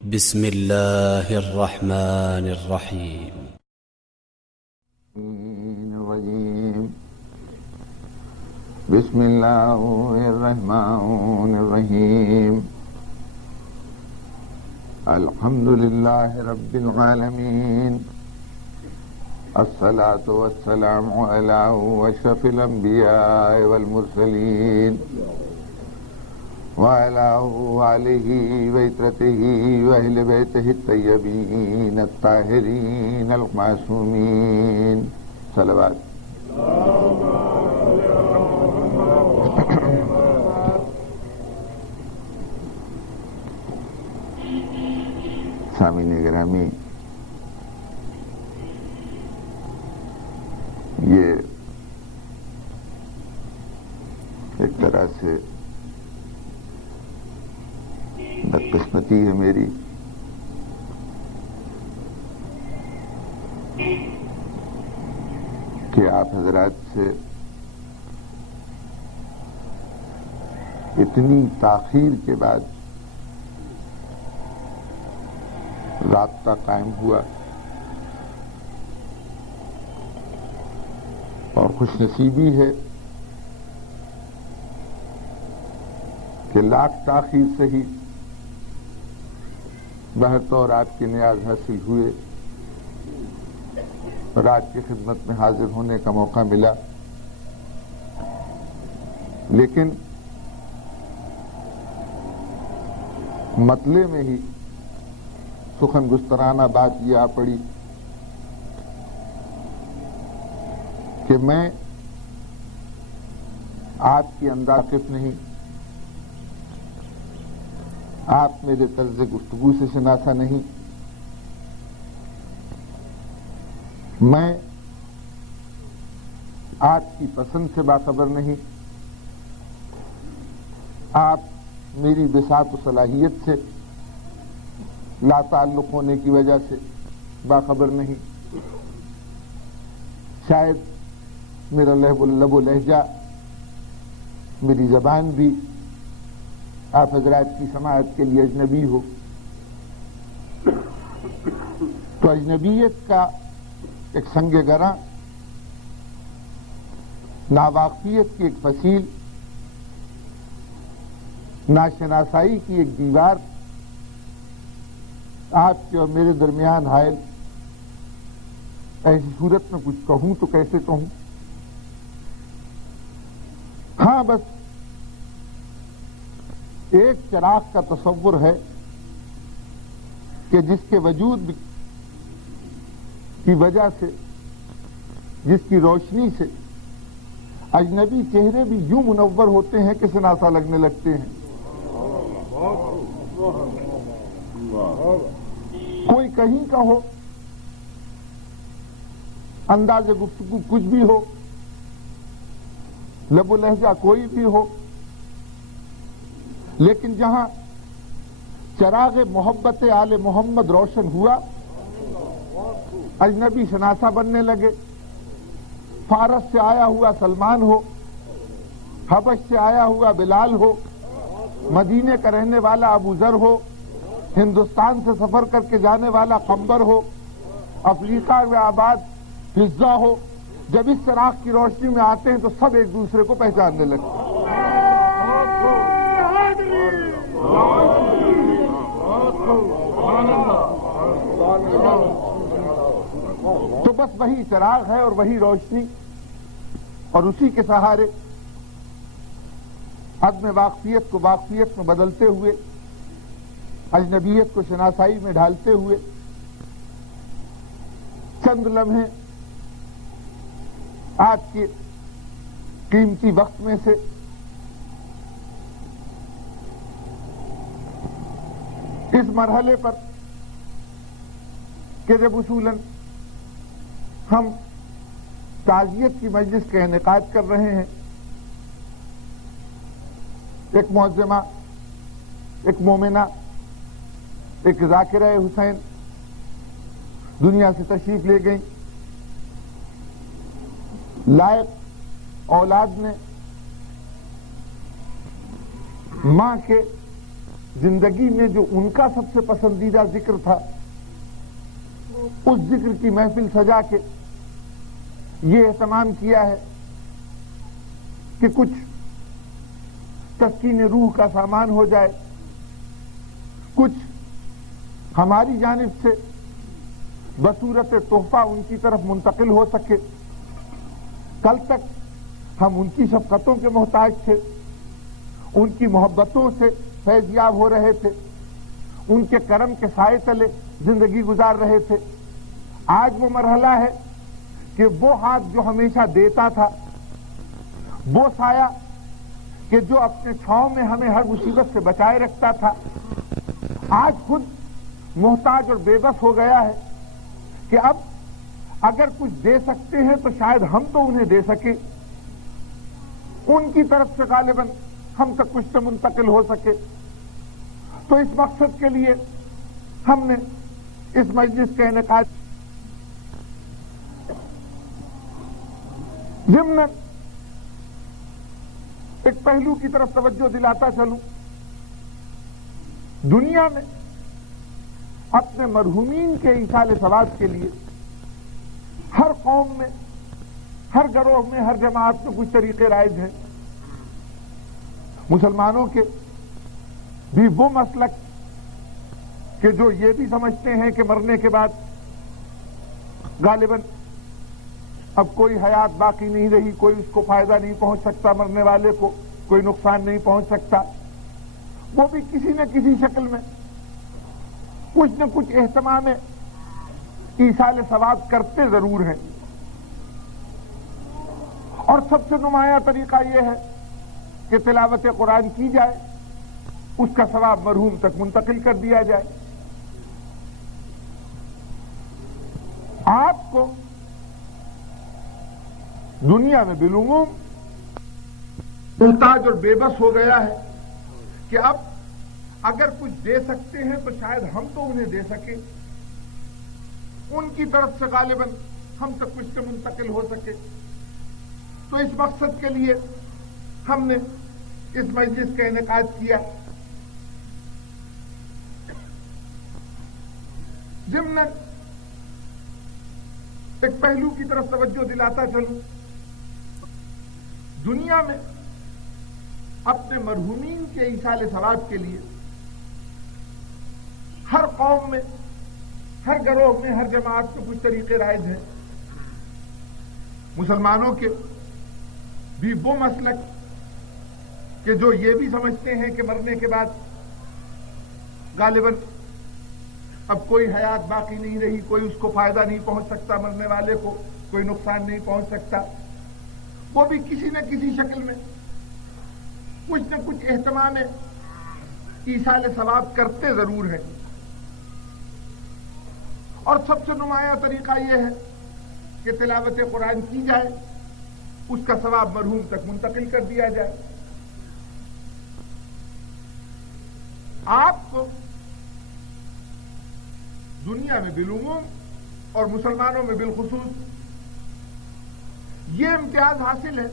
بسم الله الرحمن الرحيم. بسم الله الرحمن الرحيم. الحمد لله رب العالمين. الصلاة والسلام على أشرف الأنبياء والمرسلين وعلى آله وعترته وأهل بيته الطيبين الطاهرين المعصومين. صلوات. سامعین گرامی، یہ ایک طرح سے بدقسمتی ہے میری کہ آپ حضرات سے اتنی تاخیر کے بعد رابطہ قائم ہوا، اور خوش نصیبی ہے کہ لاکھ تاخیر سے ہی بہرطور آپ کے نیاز حاصل ہوئے اور آج کی خدمت میں حاضر ہونے کا موقع ملا. لیکن مطلع میں ہی سخن گسترانہ بات یہ آ پڑی کہ میں آپ کی انداز نہیں، آپ میرے طرز گفتگو سے شناسا نہیں، میں آپ کی پسند سے باخبر نہیں، آپ میری بساط و صلاحیت سے لا تعلق ہونے کی وجہ سے باخبر نہیں، شاید میرا لب و لہجہ، میری زبان بھی آپ حضرات کی سماعت کے لیے اجنبی ہو. تو اجنبیت کا ایک سنگ گراں، ناواقفیت کی ایک فصیل، ناشناسائی کی ایک دیوار آپ کے اور میرے درمیان حائل. ایسی صورت میں کچھ کہوں تو کیسے کہوں؟ ہاں، بس ایک چراغ کا تصور ہے کہ جس کے وجود کی وجہ سے، جس کی روشنی سے اجنبی چہرے بھی یوں منور ہوتے ہیں کہ شناسا لگنے لگتے ہیں. کوئی کہیں کا ہو، انداز گفتگو کچھ بھی ہو، لب و لہجہ کوئی بھی ہو، لیکن جہاں چراغ محبت آل محمد روشن ہوا، اجنبی شناسا بننے لگے. فارس سے آیا ہوا سلمان ہو، حبش سے آیا ہوا بلال ہو، مدینے کا رہنے والا ابو ذر ہو، ہندوستان سے سفر کر کے جانے والا قمبر ہو، افریقہ میں آباد فضہ ہو، جب اس چراغ کی روشنی میں آتے ہیں تو سب ایک دوسرے کو پہچاننے لگتے ہیں. تو بس وہی چراغ ہے اور وہی روشنی، اور اسی کے سہارے عدم واقفیت کو واقفیت میں بدلتے ہوئے، اجنبیت کو شناسائی میں ڈھالتے ہوئے، چند لمحے آج کے قیمتی وقت میں سے اس مرحلے پر کہ جب اصولاً ہم تعزیت کی مجلس کا انعقاد کر رہے ہیں، ایک معظمہ، ایک مومنہ، ایک ذاکرہ حسین دنیا سے تشریف لے گئی. لائق اولاد نے ماں کے زندگی میں جو ان کا سب سے پسندیدہ ذکر تھا اس ذکر کی محفل سجا کے یہ اہتمام کیا ہے کہ کچھ تسکین روح کا سامان ہو جائے، کچھ ہماری جانب سے بصورت تحفہ ان کی طرف منتقل ہو سکے۔ کل تک ہم ان کی شفقتوں کے محتاج تھے، ان کی محبتوں سے فیض یاب ہو رہے تھے، ان کے کرم کے سائے تلے زندگی گزار رہے تھے۔ آج وہ مرحلہ ہے کہ وہ ہاتھ جو ہمیشہ دیتا تھا، وہ سایہ کہ جو اپنے چھاؤں میں ہمیں ہر مصیبت سے بچائے رکھتا تھا، آج خود محتاج اور بے بس ہو گیا ہے کہ اب اگر کچھ دے سکتے ہیں تو شاید ہم تو انہیں دے سکیں، ان کی طرف سے غالباً ہم تک کچھ تو منتقل ہو سکے۔ تو اس مقصد کے لیے ہم نے اس مجلس کا انعقاد ضمن ایک پہلو کی طرف توجہ دلاتا چلوں۔ دنیا میں اپنے مرحومین کے ایصال ثواب کے لیے ہر قوم میں، ہر گروہ میں، ہر جماعت میں کچھ طریقے رائج ہیں۔ مسلمانوں کے بھی وہ مسلک کہ جو یہ بھی سمجھتے ہیں کہ مرنے کے بعد غالباً اب کوئی حیات باقی نہیں رہی، کوئی اس کو فائدہ نہیں پہنچ سکتا، مرنے والے کو کوئی نقصان نہیں پہنچ سکتا، وہ بھی کسی نہ کسی شکل میں کچھ نہ کچھ اہتمام ایصال ثواب کرتے ضرور ہیں۔ اور سب سے نمایاں طریقہ یہ ہے کہ تلاوت قرآن کی جائے، اس کا ثواب مرحوم تک منتقل کر دیا جائے۔ آپ کو دنیا میں بالعموم محتاج اور بے بس ہو گیا ہے کہ اب اگر کچھ دے سکتے ہیں تو شاید ہم تو انہیں دے سکیں، ان کی طرف سے غالباً ہم تک کچھ سے منتقل ہو سکے۔ تو اس مقصد کے لیے ہم نے اس مجلس کا انعقاد کیا۔ ضمن ایک پہلو کی طرف توجہ دلاتا چلوں۔ دنیا میں اپنے مرحومین کے ایصال ثواب کے لیے ہر قوم میں، ہر گروہ میں، ہر جماعت میں کچھ طریقے رائج ہیں۔ مسلمانوں کے بھی وہ مسلک کہ جو یہ بھی سمجھتے ہیں کہ مرنے کے بعد غالباً اب کوئی حیات باقی نہیں رہی، کوئی اس کو فائدہ نہیں پہنچ سکتا، مرنے والے کو کوئی نقصان نہیں پہنچ سکتا، وہ بھی کسی نہ کسی شکل میں کچھ نہ کچھ اہتمام ایصال ثواب کرتے ضرور ہیں۔ اور سب سے نمایاں طریقہ یہ ہے کہ تلاوت قرآن کی جائے، اس کا ثواب مرحوم تک منتقل کر دیا جائے۔ آپ کو دنیا میں بالعموم اور مسلمانوں میں بالخصوص یہ امتیاز حاصل ہے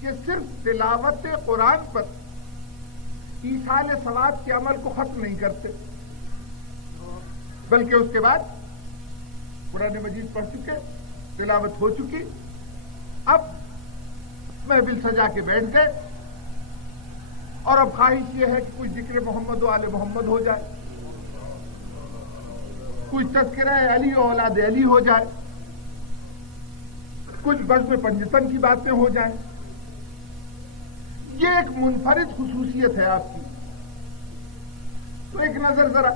کہ صرف تلاوت قرآن پر ایصال ثواب کے عمل کو ختم نہیں کرتے، بلکہ اس کے بعد قرآن مجید پڑھ چکے، تلاوت ہو چکی، اب محفل سجا کے بیٹھ گئے اور اب خواہش یہ ہے کہ کچھ ذکر محمد و آل محمد ہو جائے، کچھ تذکرہ علی و اولاد علی ہو جائے، کچھ بزم پنجتن کی باتیں ہو جائیں۔ یہ ایک منفرد خصوصیت ہے آپ کی۔ تو ایک نظر ذرا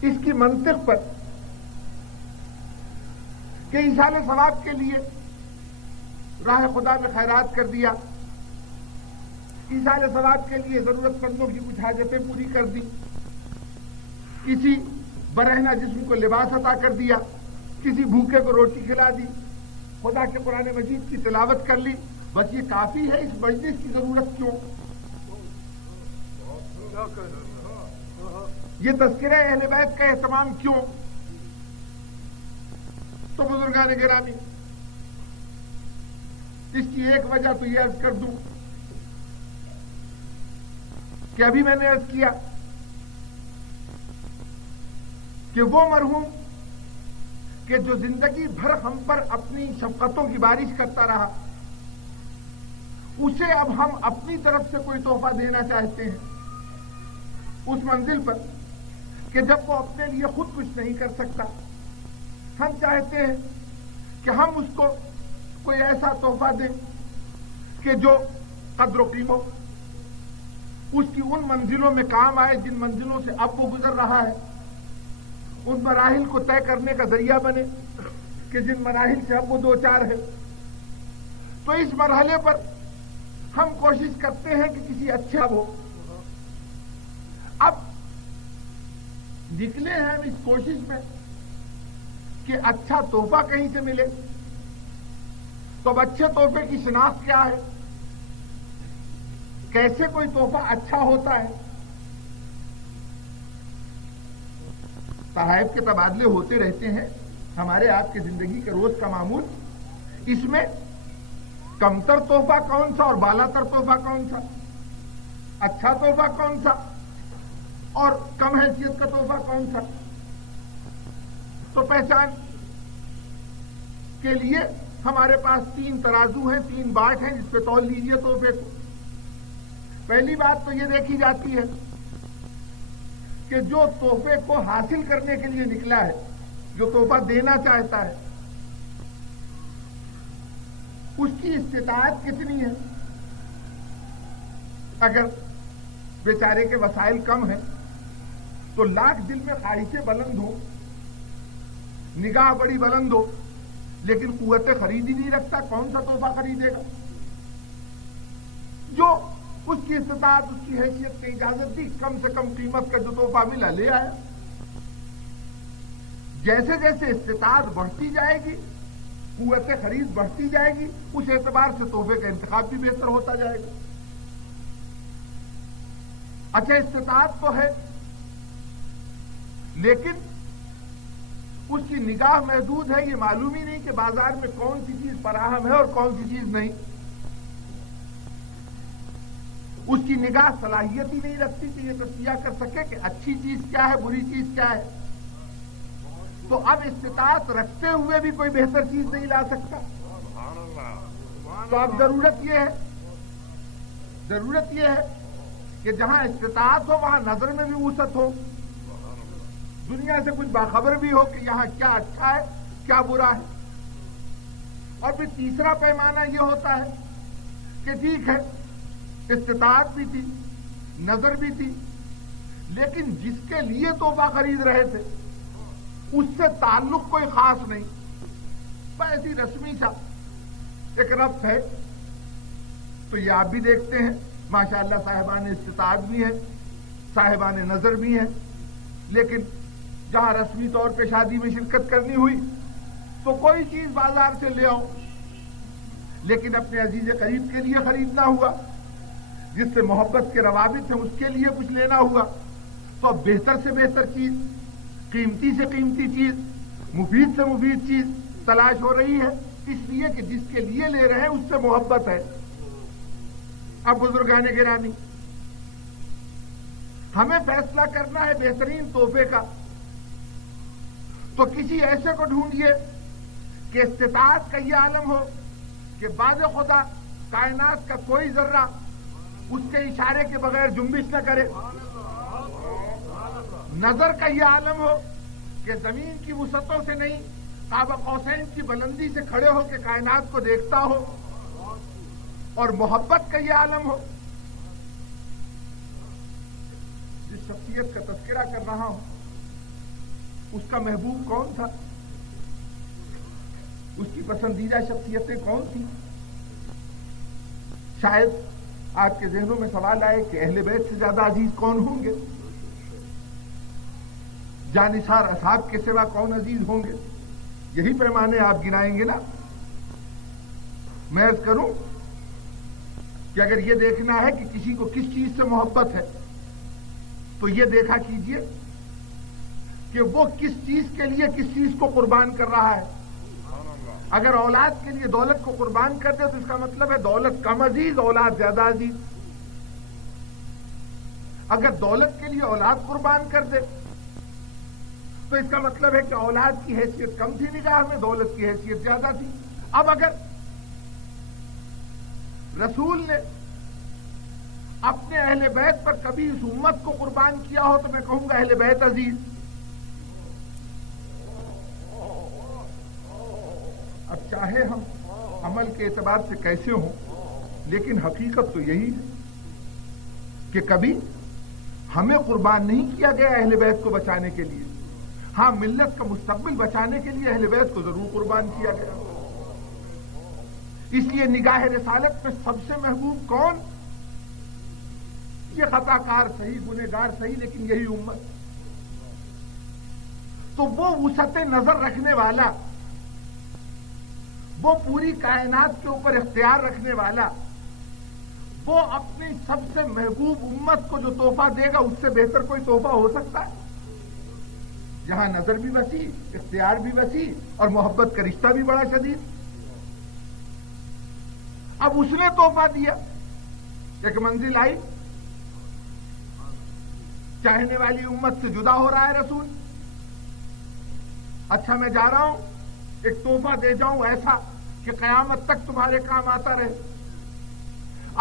اس کی منطق پر کہ ایصال ثواب کے لیے راہ خدا میں خیرات کر دیا، ایصال ثواب کے لیے ضرورت مندوں کی کچھ حاجتیں پوری کر دی، کسی برہنہ جسم کو لباس عطا کر دیا، کسی بھوکے کو روٹی کھلا دی، خدا کے قرآن مجید کی تلاوت کر لی، بس یہ کافی ہے؟ اس مجلس کی ضرورت کیوں؟ یہ تذکرہ اہل بیت کا اہتمام کیوں؟ تو بزرگان گرامی، اس کی ایک وجہ تو یہ عرض کر دوں کہ ابھی میں نے عرض کیا کہ وہ مرحوم کہ جو زندگی بھر ہم پر اپنی شفقتوں کی بارش کرتا رہا، اسے اب ہم اپنی طرف سے کوئی تحفہ دینا چاہتے ہیں اس منزل پر کہ جب وہ اپنے لیے خود کچھ نہیں کر سکتا، ہم چاہتے ہیں کہ ہم اس کو کوئی ایسا تحفہ دیں کہ جو قدر و قیمت اس کی ان منزلوں میں کام آئے جن منزلوں سے اب وہ گزر رہا ہے، ان مراحل کو طے کرنے کا ذریعہ بنے کہ جن مراحل سے اب وہ دو چار ہے۔ تو اس مرحلے پر ہم کوشش کرتے ہیں کہ کسی اچھے ہو۔ اب نکلے ہیں ہم اس کوشش میں کہ اچھا تحفہ کہیں سے ملے، تو اب اچھے تحفے کی شناخت کیا ہے، کیسے کوئی تحفہ اچھا ہوتا ہے۔ تحائف کے تبادلے ہوتے رہتے ہیں ہمارے آپ کی زندگی کے روز کا معمول، اس میں کمتر تحفہ کون سا اور بالا تر تحفہ کون سا، اچھا تحفہ کون سا اور کم حیثیت کا تحفہ کون سا، تو پہچان کے لیے ہمارے پاس 3 ترازو ہیں، 3 باٹ ہیں جس پہ تول لیجیے تحفے کو۔ پہلی بات تو یہ دیکھی جاتی ہے کہ جو تحفے کو حاصل کرنے کے لیے نکلا ہے، جو تحفہ دینا چاہتا ہے، اس کی استطاعت کتنی ہے۔ اگر بیچارے کے وسائل کم ہیں تو لاکھ دل میں خواہشیں بلند ہو، نگاہ بڑی بلند ہو، لیکن قوت خرید ہی نہیں رکھتا، کون سا تحفہ خریدے گا۔ جو اس کی استطاعت، اس کی حیثیت کی اجازت دی، کم سے کم قیمت کا جو تحفہ ملا لے آیا۔ جیسے جیسے استطاعت بڑھتی جائے گی، قوت خرید بڑھتی جائے گی، اس اعتبار سے تحفے کا انتخاب بھی بہتر ہوتا جائے گا۔ اچھا استطاعت تو ہے، لیکن اس کی نگاہ محدود ہے، یہ معلوم ہی نہیں کہ بازار میں کون سی چیز فراہم ہے اور کون سی چیز نہیں۔ اس کی نگاہ صلاحیت ہی نہیں رکھتی کہ یہ تصفیہ کر سکے کہ اچھی چیز کیا ہے، بری چیز کیا ہے۔ تو اب استطاعت رکھتے ہوئے بھی کوئی بہتر چیز نہیں لا سکتا۔ تو اب ضرورت یہ ہے کہ جہاں استطاعت ہو وہاں نظر میں بھی وسعت ہو، دنیا سے کچھ باخبر بھی ہو کہ یہاں کیا اچھا ہے کیا برا ہے۔ اور پھر تیسرا پیمانہ یہ ہوتا ہے کہ ٹھیک ہے استطاعت بھی تھی، نظر بھی تھی، لیکن جس کے لیے تحفہ خرید رہے تھے اس سے تعلق کوئی خاص نہیں، بس ہی رسمی سا ایک ربط ہے۔ تو یہ آپ بھی دیکھتے ہیں ماشاءاللہ صاحبان استطاعت بھی ہیں، صاحبان نظر بھی ہیں، لیکن جہاں رسمی طور پہ شادی میں شرکت کرنی ہوئی تو کوئی چیز بازار سے لے آؤ، لیکن اپنے عزیز قریب کے لیے خریدنا ہوا، جس سے محبت کے روابط ہیں اس کے لیے کچھ لینا ہوا، تو اب بہتر سے بہتر چیز، قیمتی سے قیمتی چیز، مفید سے مفید چیز تلاش ہو رہی ہے، اس لیے کہ جس کے لیے لے رہے ہیں اس سے محبت ہے۔ اب بزرگان گرامی، ہمیں فیصلہ کرنا ہے بہترین تحفے کا، تو کسی ایسے کو ڈھونڈیے کہ استطاعت کا یہ عالم ہو کہ بعد خدا کائنات کا کوئی ذرہ اس کے اشارے کے بغیر جنبش نہ کرے، نظر کا یہ عالم ہو کہ زمین کی وسعتوں سے نہیں، قاب قوسین کی بلندی سے کھڑے ہو کے کائنات کو دیکھتا ہو، اور محبت کا یہ عالم ہو۔ جس شخصیت کا تذکرہ کر رہا ہوں اس کا محبوب کون تھا، اس کی پسندیدہ شخصیتیں کون تھیں؟ شاید آپ کے ذہنوں میں سوال آئے کہ اہل بیت سے زیادہ عزیز کون ہوں گے، جانثار اصحاب کے سوا کون عزیز ہوں گے، یہی پیمانے آپ گنائیں گے نا۔ میں عرض کروں کہ اگر یہ دیکھنا ہے کہ کسی کو کس چیز سے محبت ہے تو یہ دیکھا کیجئے کہ وہ کس چیز کے لیے کس چیز کو قربان کر رہا ہے۔ اگر اولاد کے لیے دولت کو قربان کر دے تو اس کا مطلب ہے دولت کم عزیز، اولاد زیادہ عزیز۔ اگر دولت کے لیے اولاد قربان کر دے تو اس کا مطلب ہے کہ اولاد کی حیثیت کم تھی نگاہ میں، دولت کی حیثیت زیادہ تھی۔ اب اگر رسول نے اپنے اہل بیت پر کبھی اس امت کو قربان کیا ہو تو میں کہوں گا اہل بیت عزیز۔ اب چاہے ہم عمل کے اعتبار سے کیسے ہوں، لیکن حقیقت تو یہی ہے کہ کبھی ہمیں قربان نہیں کیا گیا اہل بیت کو بچانے کے لیے۔ ہاں، ملت کا مستقبل بچانے کے لیے اہل بیت کو ضرور قربان کیا گیا۔ اس لیے نگاہ رسالت میں سب سے محبوب کون؟ یہ خطا کار صحیح، گنہگار صحیح، لیکن یہی امت۔ تو وہ وسعت نظر رکھنے والا، وہ پوری کائنات کے اوپر اختیار رکھنے والا، وہ اپنی سب سے محبوب امت کو جو تحفہ دے گا اس سے بہتر کوئی تحفہ ہو سکتا ہے؟ جہاں نظر بھی وسیع، اختیار بھی وسیع اور محبت کا رشتہ بھی بڑا شدید۔ اب اس نے تحفہ دیا، ایک منزل آئی، چاہنے والی امت سے جدا ہو رہا ہے رسول۔ اچھا میں جا رہا ہوں، ایک تحفہ دے جاؤں ایسا کہ قیامت تک تمہارے کام آتا رہے۔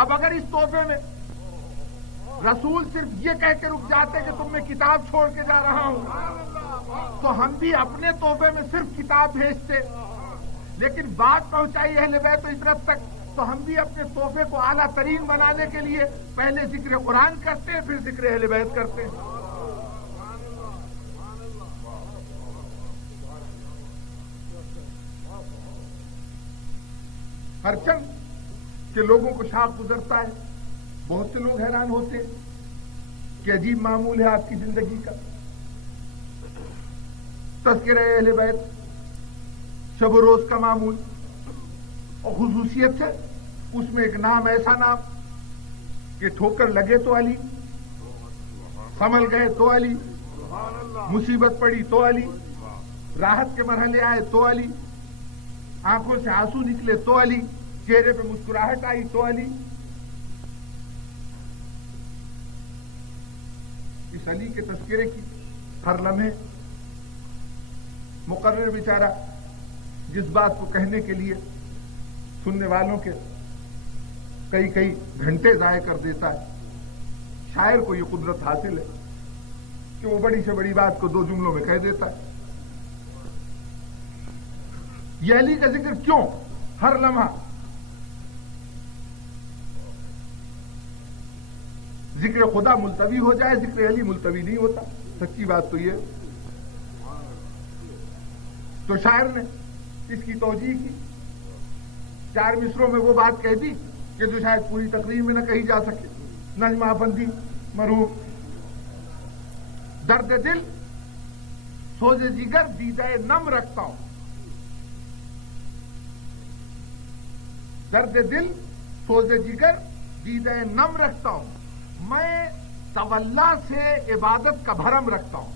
اب اگر اس تحفے میں رسول صرف یہ کہہ کے رک جاتے کہ تم میں کتاب چھوڑ کے جا رہا ہوں، تو ہم بھی اپنے تحفے میں صرف کتاب بھیجتے، لیکن بات پہنچائی اہل بیت و عترت تک تو ہم بھی اپنے تحفے کو اعلیٰ ترین بنانے کے لیے پہلے ذکر قرآن کرتے ہیں، پھر ذکر اہل بیت کرتے ہیں۔ ہر چند کہ لوگوں کو شاخ گزرتا ہے، بہت سے لوگ حیران ہوتے ہیں کہ عجیب معمول ہے آپ کی زندگی کا۔ تذکرہ اہل بیت شب و روز کا معمول، اور خصوصیت سے اس میں ایک نام، ایسا نام کہ ٹھوکر لگے تو علی، سنبھل گئے تو علی، مصیبت پڑی تو علی، راحت کے مرحلے آئے تو علی، آنکھوں سے آنسو نکلے تو علی، چہرے پہ مسکراہٹ آئی تو علی۔ اس علی کے تذکرے کی ہر لمحے مقرر بیچارہ جس بات کو کہنے کے لیے سننے والوں کے کئی گھنٹے ضائع کر دیتا ہے، شاعر کو یہ قدرت حاصل ہے کہ وہ بڑی سے بڑی بات کو 2 جملوں میں کہہ دیتا ہے۔ یہ علی کا ذکر کیوں ہر لمحہ؟ ذکر خدا ملتوی ہو جائے، ذکر علی ملتوی نہیں ہوتا، سچی بات تو یہ۔ تو شاعر نے اس کی توجیہ کی، 4 مصروں میں وہ بات کہہ دی کہ جو شاید پوری تقریر میں نہ کہی جا سکے۔ نجم افندی مرحوم، درد دل سوز جگر دیدہ نم رکھتا ہوں، درد دل سوز جگر دیدہ نم رکھتا ہوں، میں تولا سے عبادت کا بھرم رکھتا ہوں،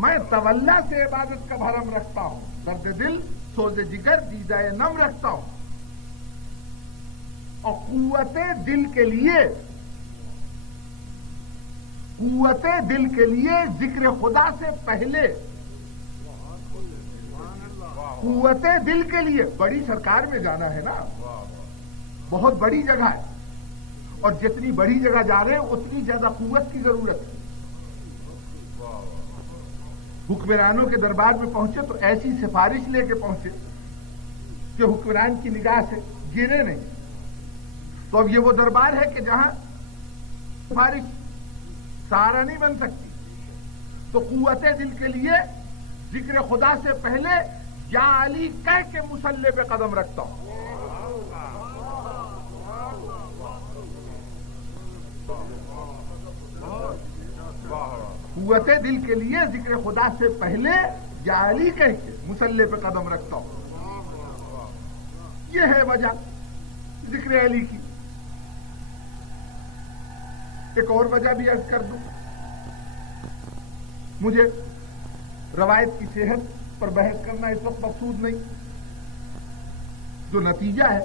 میں تولا سے عبادت کا بھرم رکھتا ہوں، درد دل سوز جگر دیدہ نم رکھتا ہوں۔ اور قوت دل کے لیے ذکر خدا سے پہلے، قوت دل کے لیے بڑی سرکار میں جانا ہے نا، بہت بڑی جگہ ہے، اور جتنی بڑی جگہ جا رہے ہیں اتنی زیادہ قوت کی ضرورت ہے۔ حکمرانوں کے دربار میں پہنچے تو ایسی سفارش لے کے پہنچے کہ حکمران کی نگاہ سے گرے نہیں۔ تو اب یہ وہ دربار ہے کہ جہاں سفارش سہارا نہیں بن سکتی، تو قوت دل کے لیے ذکر خدا سے پہلے یا علی کہہ کے مصلی پہ قدم رکھتا ہوں۔ قوت دل کے لیے ذکر خدا سے پہلے یا علی کہہ کے مصلی پہ قدم رکھتا ہوں۔ یہ ہے وجہ ذکر علی کی۔ ایک اور وجہ بھی عرض کر دوں، مجھے روایت کی صحت پر بحث کرنا اس وقت مقصود نہیں، جو نتیجہ ہے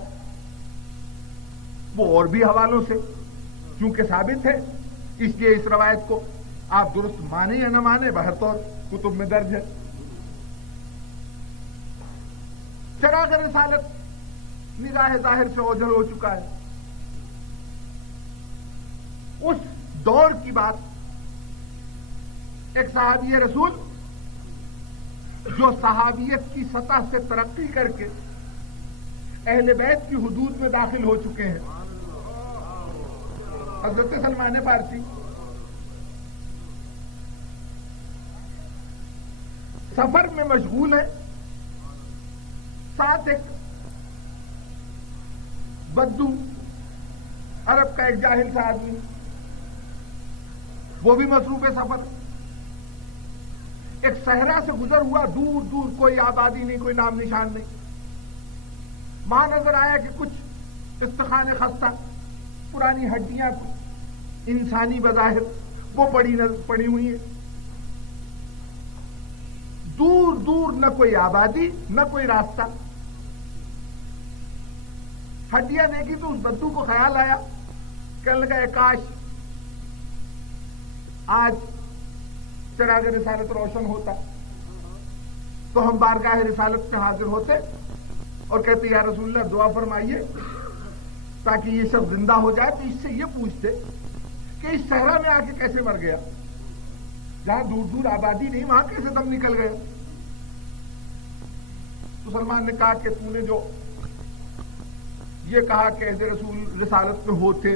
وہ اور بھی حوالوں سے چونکہ ثابت ہے، اس لیے اس روایت کو آپ درست مانیں یا نہ مانیں، بہرطور کتب میں درج ہے۔ چراغ رسالت نگاہ ظاہر سے اوجھل ہو چکا ہے۔ اس دور کی بات، ایک صحابی رسول جو صحابیت کی سطح سے ترقی کر کے اہل بیت کی حدود میں داخل ہو چکے ہیں، حضرت سلمان فارسی، سفر میں مشغول ہے، ساتھ ایک بدو عرب کا ایک جاہل سا آدمی، وہ بھی مصروف سفر، ایک صحرا سے گزر ہوا، دور دور کوئی آبادی نہیں، کوئی نام نشان نہیں، وہاں نظر آیا کہ کچھ استخانے خستہ پرانی ہڈیاں انسانی بظاہر وہ پڑی ہوئی ہیں، دور دور نہ کوئی آبادی نہ کوئی راستہ۔ ہڈیاں دیکھی تو اس بدو کو خیال آیا، کہنے لگا کاش آج چراغ رسالت روشن ہوتا تو ہم بارگاہ رسالت پہ حاضر ہوتے اور کہتے یا رسول اللہ دعا فرمائیے تاکہ یہ سب زندہ ہو جائے، تو اس سے یہ پوچھتے کہ اس صحرا میں آ کے کیسے مر گیا، جہاں دور دور آبادی نہیں وہاں کیسے دم نکل گئے۔ تو سلمان نے کہا کہ تو نے جو یہ کہا کہ عہد رسول رسالت میں ہوتے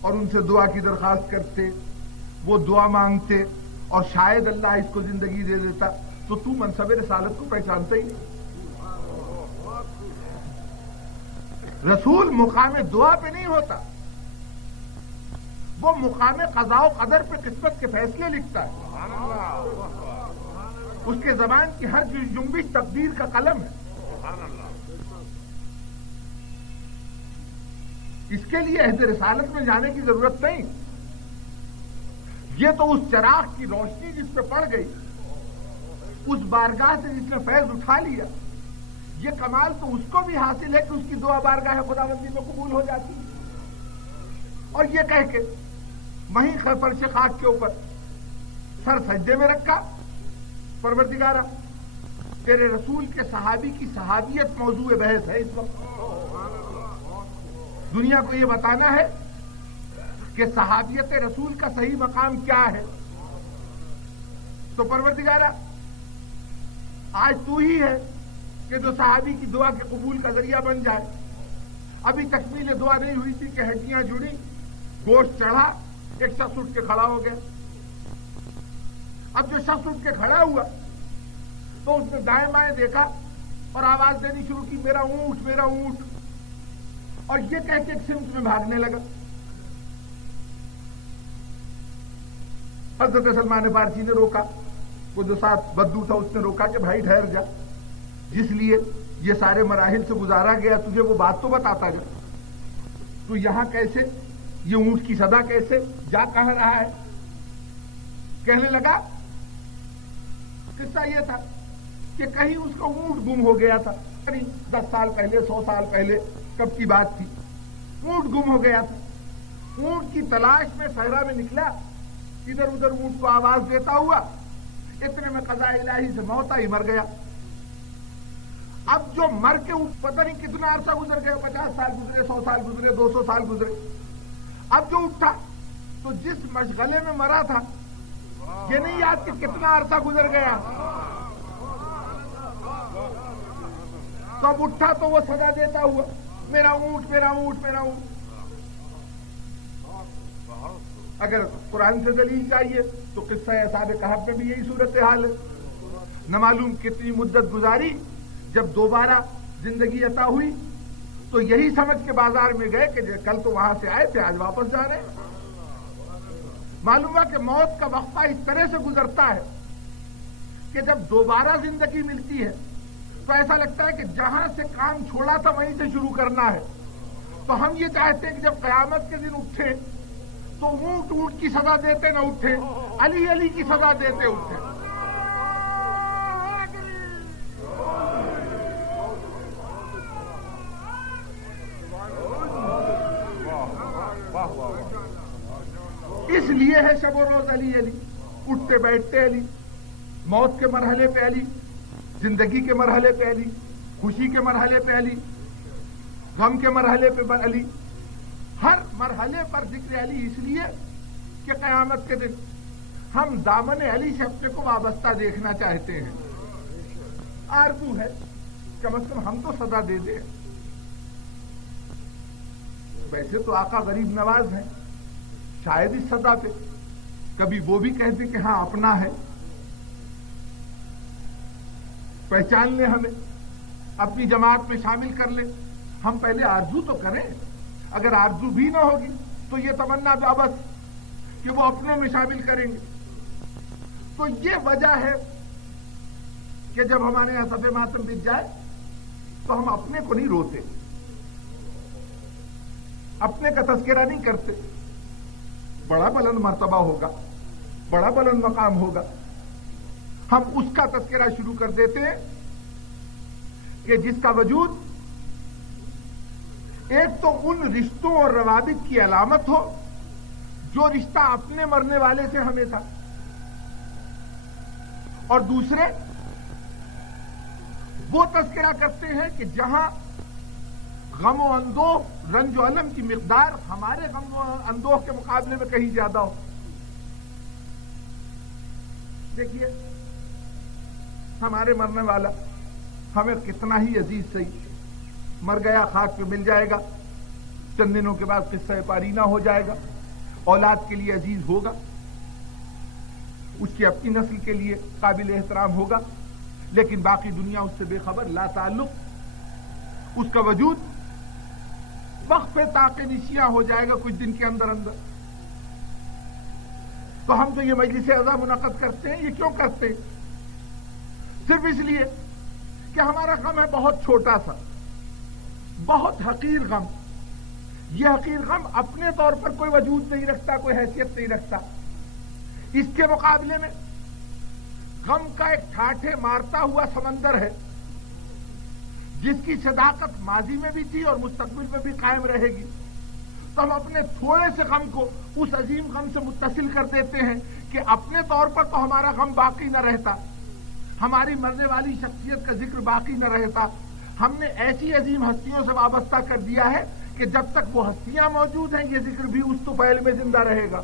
اور ان سے دعا کی درخواست کرتے، وہ دعا مانگتے اور شاید اللہ اس کو زندگی دے دیتا، تو منصب رسالت کو پہچانتا ہی نہیں۔ رسول مقام دعا پہ نہیں ہوتا، وہ مقام قضاء و قدر پہ قسمت کے فیصلے لکھتا ہے۔ اس کے زبان کی ہر جنبش تقدیر کا قلم ہے۔ اس کے لیے عہد رسالت میں جانے کی ضرورت نہیں، یہ تو اس چراغ کی روشنی جس پہ پڑ گئی، اس بارگاہ سے جس نے فیض اٹھا لیا، یہ کمال تو اس کو بھی حاصل ہے کہ اس کی دعا بارگاہ خداوندی میں قبول ہو جاتی ہے۔ اور یہ کہہ کے وہیں فرش خاک کے اوپر سر سجدے میں رکھا، پروردگارا تیرے رسول کے صحابی کی صحابیت موضوع بحث ہے اس وقت، دنیا کو یہ بتانا ہے کہ صحابیت رسول کا صحیح مقام کیا ہے۔ تو پروردگارا آج تو ہی ہے کہ جو صحابی کی دعا کے قبول کا ذریعہ بن جائے۔ ابھی تکمیل دعا نہیں ہوئی تھی کہ ہڈیاں جڑی، گوشت چڑھا، ایک شخص اٹھ کے کھڑا ہو گیا۔ اب جو شخص اٹھ کے کھڑا ہوا تو اس نے دائیں بائیں دیکھا اور آواز دینی شروع کی، میرا اونٹ میرا اونٹ، اور یہ کہہ کے ایک سمت میں بھاگنے لگا۔ حضرت سلمان فارسی نے روکا، وہ جو ساتھ بدو تھا اس نے روکا کہ بھائی ٹھہر جا، جس لیے یہ سارے مراحل سے گزارا گیا تجھے وہ بات تو بتاتا جا، تو یہاں کیسے، یہ اونٹ کی صدا کیسے، جا کہاں رہا ہے؟ کہنے لگا قصہ یہ تھا کہ کہیں اس کا اونٹ گم ہو گیا تھا، 10 سال پہلے 100 سال پہلے کب کی بات تھی، اونٹ گم ہو گیا تھا۔ اونٹ کی تلاش میں صحرا میں نکلا، ادھر ادھر اونٹ کو آواز دیتا ہوا، اتنے میں قضاء الہی سے موت آئی، مر گیا۔ اب جو مر کے پتہ نہیں کتنا عرصہ گزر گیا، 50 سال گزرے، 100 سال گزرے، 200 سال گزرے، اب جو اٹھا تو جس مشغلے میں مرا تھا یہ نہیں یاد کہ کتنا عرصہ گزر گیا، تب اٹھا تو وہ سزا دیتا ہوا، میرا اونٹ میرا اونٹ میرا اونٹ۔ اگر قرآن سے دلیل چاہیے تو قصہ اصحاب کہف میں بھی یہی صورتحال ہے۔ نہ معلوم کتنی مدت گزاری، جب دوبارہ زندگی عطا ہوئی تو یہی سمجھ کے بازار میں گئے کہ کل تو وہاں سے آئے تھے آج واپس جا رہے ہیں۔ معلوم ہوا کہ موت کا وقفہ اس طرح سے گزرتا ہے کہ جب دوبارہ زندگی ملتی ہے تو ایسا لگتا ہے کہ جہاں سے کام چھوڑا تھا وہیں سے شروع کرنا ہے۔ تو ہم یہ چاہتے ہیں کہ جب قیامت کے دن اٹھے تو اونٹ اونٹ کی سزا دیتے نہ اٹھے، علی علی کی سزا دیتے اٹھے۔ اس لیے ہے شب و روز علی علی، اٹھتے بیٹھتے علی، موت کے مرحلے پہ علی، زندگی کے مرحلے پہ علی، خوشی کے مرحلے پہ علی، غم کے مرحلے پہ علی، ہر مرحلے پر ذکر علی، اس لیے کہ قیامت کے دن ہم دامن علی سے اپنے کو وابستہ دیکھنا چاہتے ہیں۔ آرزو ہے کم از کم ہم تو سزا دے دیں۔ ویسے تو آقا غریب نواز ہیں، شاید اس سزا پہ کبھی وہ بھی کہتے کہ ہاں اپنا ہے، پہچان لیں، ہمیں اپنی جماعت میں شامل کر لیں۔ ہم پہلے آرزو تو کریں، اگر آرزو بھی نہ ہوگی تو یہ تمنا بس کہ وہ اپنوں میں شامل کریں گے۔ تو یہ وجہ ہے کہ جب ہمارے یہاں صف ماتم بچ جائے تو ہم اپنے کو نہیں روتے، اپنے کا تذکرہ نہیں کرتے۔ بڑا بلند مرتبہ ہوگا، بڑا بلند مقام ہوگا، ہم اس کا تذکرہ شروع کر دیتے ہیں کہ جس کا وجود ایک تو ان رشتوں اور روابط کی علامت ہو جو رشتہ اپنے مرنے والے سے ہمیں تھا، اور دوسرے وہ تذکرہ کرتے ہیں کہ جہاں غم و اندوہ، رنج و الم کی مقدار ہمارے غم و اندوہ کے مقابلے میں کہیں زیادہ ہو۔ دیکھیے ہمارے مرنے والا ہمیں کتنا ہی عزیز صحیح، مر گیا خاک پہ مل جائے گا، چند دنوں کے بعد قصہ پارینہ ہو جائے گا، اولاد کے لیے عزیز ہوگا، اس کی اپنی نسل کے لیے قابل احترام ہوگا، لیکن باقی دنیا اس سے بے خبر، لا تعلق، اس کا وجود وقت پہ طاقت نشیاں ہو جائے گا کچھ دن کے اندر اندر۔ تو ہم تو یہ مجلس عزا منعقد کرتے ہیں، یہ کیوں کرتے ہیں؟ صرف اس لیے کہ ہمارا غم ہے بہت چھوٹا سا، بہت حقیر غم۔ یہ حقیر غم اپنے طور پر کوئی وجود نہیں رکھتا، کوئی حیثیت نہیں رکھتا۔ اس کے مقابلے میں غم کا ایک ٹھاٹھے مارتا ہوا سمندر ہے جس کی صداقت ماضی میں بھی تھی اور مستقبل میں بھی قائم رہے گی۔ تو ہم اپنے تھوڑے سے غم کو اس عظیم غم سے متصل کر دیتے ہیں کہ اپنے طور پر تو ہمارا غم باقی نہ رہتا، ہماری مرنے والی شخصیت کا ذکر باقی نہ رہتا، ہم نے ایسی عظیم ہستیوں سے وابستہ کر دیا ہے کہ جب تک وہ ہستیاں موجود ہیں یہ ذکر بھی اس طفیل میں زندہ رہے گا۔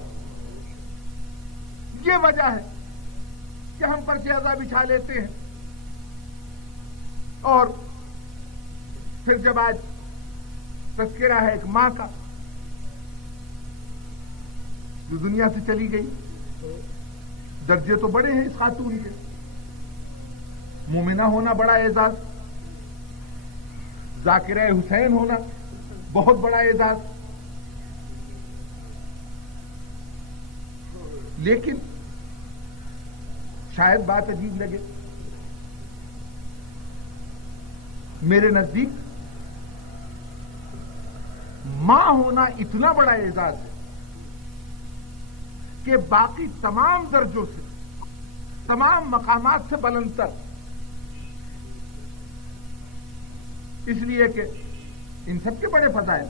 یہ وجہ ہے کہ ہم پرچے عزا بچھا لیتے ہیں، اور پھر جب آج تذکرہ ہے ایک ماں کا جو دنیا سے چلی گئی، درجے تو بڑے ہیں اس خاتون کے، مومنہ ہونا بڑا اعزاز، ذاکرہ حسین ہونا بہت بڑا اعزاز، لیکن شاید بات عجیب لگے، میرے نزدیک ماں ہونا اتنا بڑا اعزاز ہے کہ باقی تمام درجوں سے، تمام مقامات سے بلند تر، اس لیے کہ ان سب کے بڑے فضائل،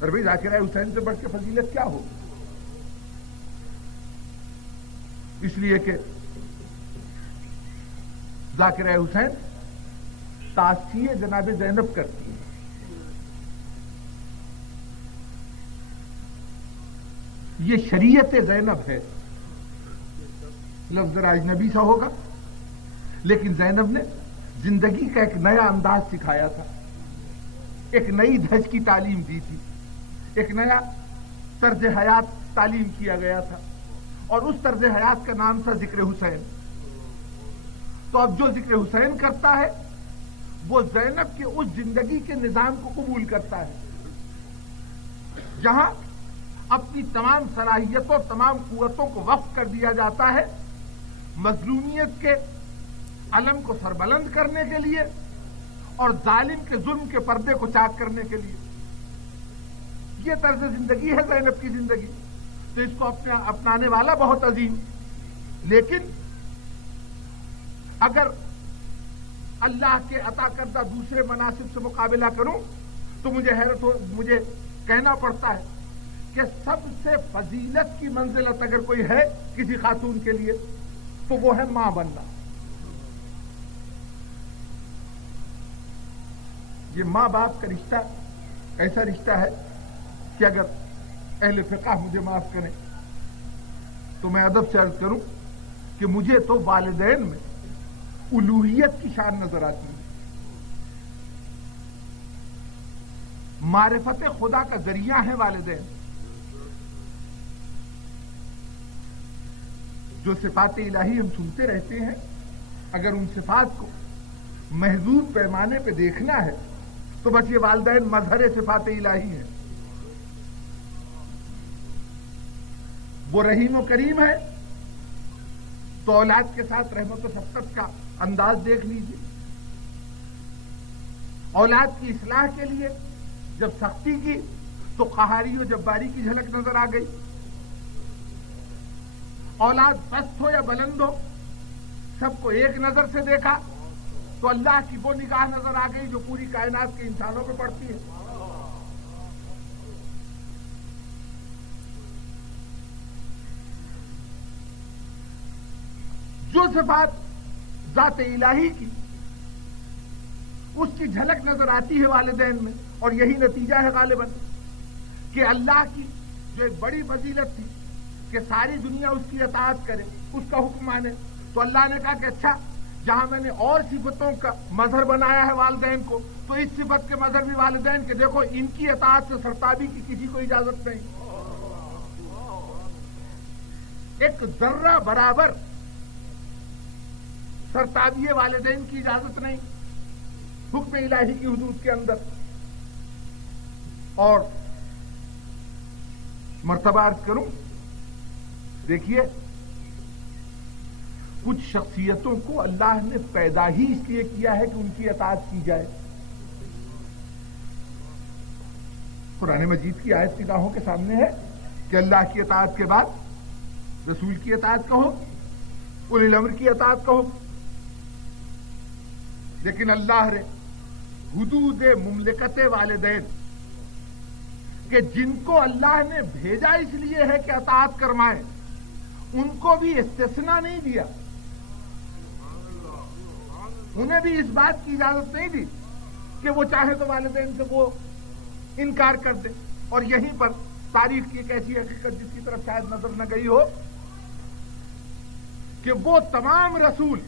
اور بھائی ذاکرہ حسین سے بڑھ کے فضیلت کیا ہو؟ اس لیے کہ ذاکرہ حسین تاسیہ جناب زینب کرتی ہے۔ یہ شریعت زینب ہے، لفظ ذرا اجنبی سا ہوگا، لیکن زینب نے زندگی کا ایک نیا انداز سکھایا تھا، ایک نئی دھج کی تعلیم دی تھی، ایک نیا طرز حیات تعلیم کیا گیا تھا، اور اس طرز حیات کا نام تھا ذکر حسین۔ تو اب جو ذکر حسین کرتا ہے وہ زینب کے اس زندگی کے نظام کو قبول کرتا ہے جہاں اپنی تمام صلاحیتوں، تمام قوتوں کو وقف کر دیا جاتا ہے مظلومیت کے علم کو سربلند کرنے کے لیے اور ظالم کے ظلم کے پردے کو چاک کرنے کے لیے۔ یہ طرز زندگی ہے زینب کی زندگی، تو اس کو اپنانے والا بہت عظیم۔ لیکن اگر اللہ کے عطا کردہ دوسرے مناصب سے مقابلہ کروں تو مجھے حیرت ہو، مجھے کہنا پڑتا ہے کہ سب سے فضیلت کی منزلت اگر کوئی ہے کسی خاتون کے لیے تو وہ ہے ماں بننا. یہ ماں باپ کا رشتہ ایسا رشتہ ہے کہ اگر اہل فقہ مجھے معاف کریں تو میں ادب سے عرض کروں کہ مجھے تو والدین میں الوہیت کی شان نظر آتی ہے. معرفت خدا کا ذریعہ ہے والدین. جو صفات الہی ہم سنتے رہتے ہیں اگر ان صفات کو محدود پیمانے پہ دیکھنا ہے تو بس یہ والدین مظہر صفات الہی ہیں. وہ رحیم و کریم ہے تو اولاد کے ساتھ رحمت و شفقت کا انداز دیکھ لیجیے. اولاد کی اصلاح کے لیے جب سختی کی تو قہاری و جباری کی جھلک نظر آ گئی. اولاد پست ہو یا بلند ہو سب کو ایک نظر سے دیکھا تو اللہ کی وہ نگاہ نظر آ گئی جو پوری کائنات کے انسانوں پہ پڑتی ہے. جو صفات ذات الہی کی اس کی جھلک نظر آتی ہے والدین میں اور یہی نتیجہ ہے غالباً کہ اللہ کی جو ایک بڑی فضیلت تھی کہ ساری دنیا اس کی اطاعت کرے اس کا حکم مانے تو اللہ نے کہا کہ اچھا جہاں میں نے اور صفتوں کا مظہر بنایا ہے والدین کو تو اس صفت کے مظہر بھی والدین کے دیکھو ان کی اطاعت سے سرتابی کی کسی کو اجازت نہیں. ایک ذرہ برابر سرتابی والدین کی اجازت نہیں حکم الہی کی حدود کے اندر. اور مرتبہ عرض کروں دیکھیے کچھ شخصیتوں کو اللہ نے پیدا ہی اس لیے کیا ہے کہ ان کی اطاعت کی جائے. قرآن مجید کی آیت نگاہوں کے سامنے ہے کہ اللہ کی اطاعت کے بعد رسول کی اطاعت کہو اولی الامر کی اطاعت کہو. لیکن اللہ نے حدود مملکت والدین کہ جن کو اللہ نے بھیجا اس لیے ہے کہ اطاعت کرمائے ان کو بھی استثناء نہیں دیا. انہیں بھی اس بات کی اجازت نہیں دی کہ وہ چاہے تو والدین سے وہ انکار کر دے. اور یہیں پر تاریخ کی ایک ایسی حقیقت جس کی طرف شاید نظر نہ گئی ہو کہ وہ تمام رسول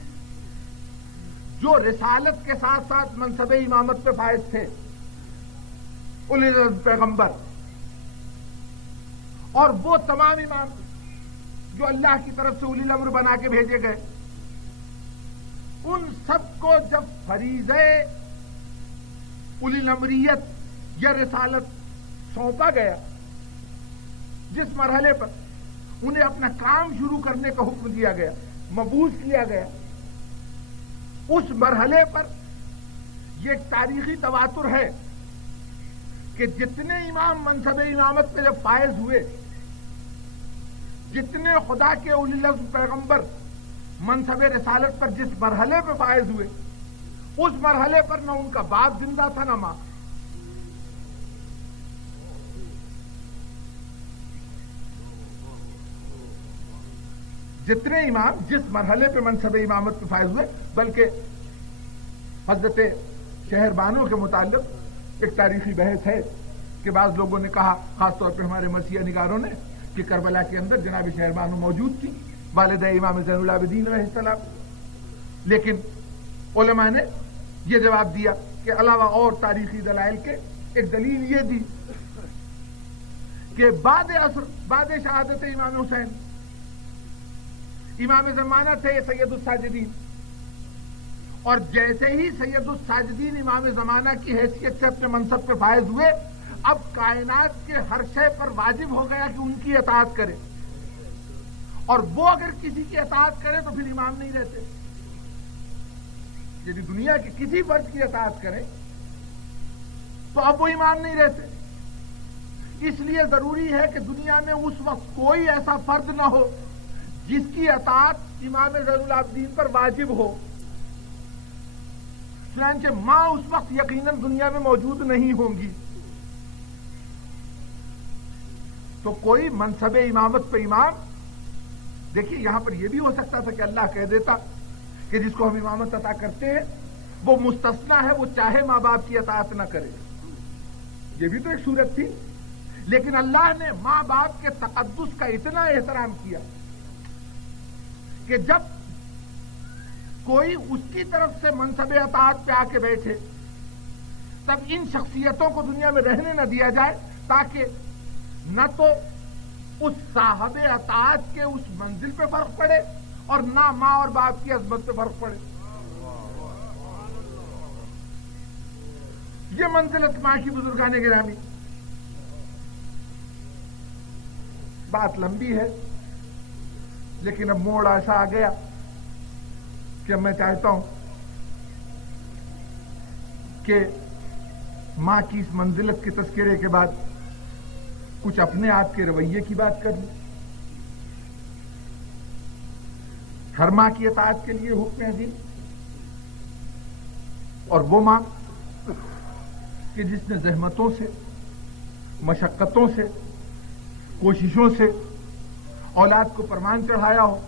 جو رسالت کے ساتھ ساتھ منصب امامت پہ فائز تھے اولی العزم پیغمبر اور وہ تمام امام جو اللہ کی طرف سے اولی الامر بنا کے بھیجے گئے ان سب کو جب فریضہ اولی الامریت یا رسالت سونپا گیا جس مرحلے پر انہیں اپنا کام شروع کرنے کا حکم دیا گیا مبعوث کیا گیا اس مرحلے پر یہ ایک تاریخی تواتر ہے کہ جتنے امام منصب امامت میں جب فائز ہوئے جتنے خدا کے اولی العزم پیغمبر منصب رسالت پر جس مرحلے پہ فائز ہوئے اس مرحلے پر نہ ان کا باپ زندہ تھا نہ ماں. جتنے امام جس مرحلے پہ منصب امامت پہ فائز ہوئے بلکہ حضرت شہر بانو کے متعلق ایک تاریخی بحث ہے کہ بعض لوگوں نے کہا خاص طور پہ ہمارے مرثیہ نگاروں نے کہ کربلا کے اندر جناب شہر بانو موجود تھی والدہ امام زین العابدین علیہ السلام. لیکن علماء نے یہ جواب دیا کہ علاوہ اور تاریخی دلائل کے ایک دلیل یہ دی کہ بعد عصر بعد شہادت امام حسین امام زمانہ تھے سید الساجدین اور جیسے ہی سید الساجدین امام زمانہ کی حیثیت سے اپنے منصب پہ فائز ہوئے اب کائنات کے ہر شے پر واجب ہو گیا کہ ان کی اطاعت کرے اور وہ اگر کسی کی اطاعت کرے تو پھر امام نہیں رہتے. یعنی دنیا کے کسی فرد کی اطاعت کرے تو اب وہ امام نہیں رہتے. اس لیے ضروری ہے کہ دنیا میں اس وقت کوئی ایسا فرد نہ ہو جس کی اطاعت امام زین العابدین پر واجب ہو. چنانچہ ماں اس وقت یقیناً دنیا میں موجود نہیں ہوں گی تو کوئی منصب امامت پہ امام، دیکھیے یہاں پر یہ بھی ہو سکتا تھا کہ اللہ کہہ دیتا کہ جس کو ہم امامت عطا کرتے ہیں وہ مستثنا ہے، وہ چاہے ماں باپ کی اطاعت نہ کرے، یہ بھی تو ایک صورت تھی. لیکن اللہ نے ماں باپ کے تقدس کا اتنا احترام کیا کہ جب کوئی اس کی طرف سے منصب اطاعت پہ آ کے بیٹھے تب ان شخصیتوں کو دنیا میں رہنے نہ دیا جائے، تاکہ نہ تو اس صاحب اطاعت کے اس منزل پہ فرق پڑے اور نہ ماں اور باپ کی عظمت پہ فرق پڑے. یہ منزلت ماں کی بزرگان گرامی. بات لمبی ہے لیکن اب موڑ ایسا آ گیا کہ میں چاہتا ہوں کہ ماں کی اس منزلت کے تذکرے کے بعد کچھ اپنے آپ کے رویے کی بات کر لیں. ہر ماں کی اطاعت کے لیے حکم عظیم، اور وہ ماں کہ جس نے زحمتوں سے، مشقتوں سے، کوششوں سے اولاد کو پروان چڑھایا ہو،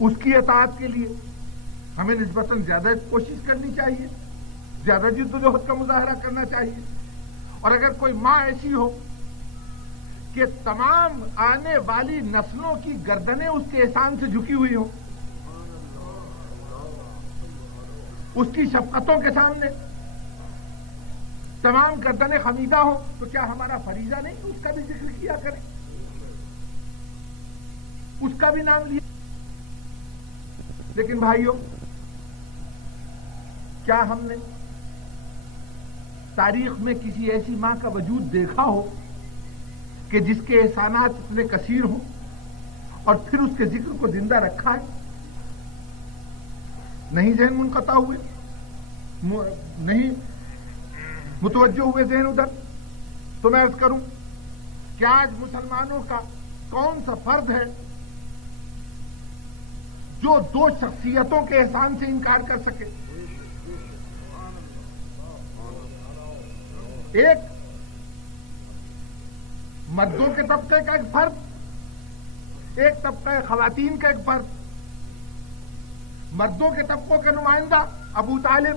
اس کی اطاعت کے لیے ہمیں نسبتاً زیادہ کوشش کرنی چاہیے، زیادہ جد و جہد کا مظاہرہ کرنا چاہیے. اور اگر کوئی ماں ایسی ہو کہ تمام آنے والی نسلوں کی گردنیں اس کے احسان سے جھکی ہوئی ہوں، اس کی شفقتوں کے سامنے تمام گردنیں خمیدہ ہوں، تو کیا ہمارا فریضہ نہیں کہ اس کا بھی ذکر کیا کریں، اس کا بھی نام لیا؟ لیکن بھائیوں، کیا ہم نے تاریخ میں کسی ایسی ماں کا وجود دیکھا ہو کہ جس کے احسانات اتنے کثیر ہوں اور پھر اس کے ذکر کو زندہ رکھا ہے؟ نہیں ذہن منقطع ہوئے، نہیں متوجہ ہوئے ذہن ادھر. تو میں عرض کروں کہ آج مسلمانوں کا کون سا فرد ہے جو دو شخصیتوں کے احسان سے انکار کر سکے؟ ایک مردوں کے طبقے کا ایک فرد، ایک طبقہ خواتین کا ایک فرد. مردوں کے طبقوں کا نمائندہ ابو طالب،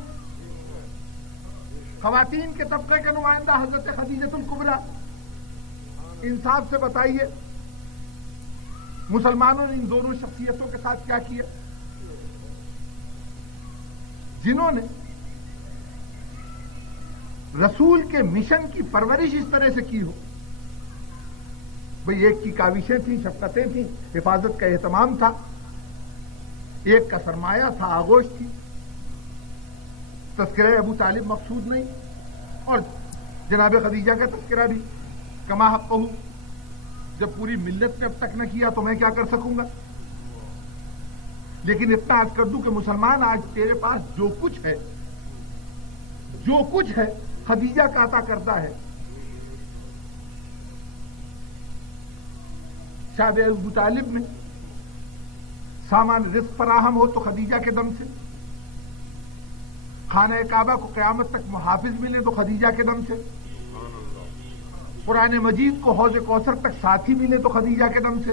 خواتین کے طبقے کا نمائندہ حضرت خدیجہ الکبریٰ. انصاف سے بتائیے مسلمانوں نے ان دونوں شخصیتوں کے ساتھ کیا کیا؟ جنہوں نے رسول کے مشن کی پرورش اس طرح سے کی ہو. بھئی ایک کی کاوشیں تھیں، شفقتیں تھیں، حفاظت کا اہتمام تھا، ایک کا سرمایہ تھا، آغوش تھی. تذکرہ ابو طالب مقصود نہیں، اور جناب خدیجہ کا تذکرہ بھی کما حقہ. جب پوری ملت نے اب تک نہ کیا تو میں کیا کر سکوں گا؟ لیکن اتنا عرض کر دوں کہ مسلمان آج تیرے پاس جو کچھ ہے، جو کچھ ہے خدیجہ کا عطا کردہ ہے. شاید ابو طالب میں سامان رزق فراہم ہو تو خدیجہ کے دم سے، خانہ کعبہ کو قیامت تک محافظ ملے تو خدیجہ کے دم سے، قرآن مجید کو حوض کوثر تک ساتھی ملے تو خدیجہ کے دم سے،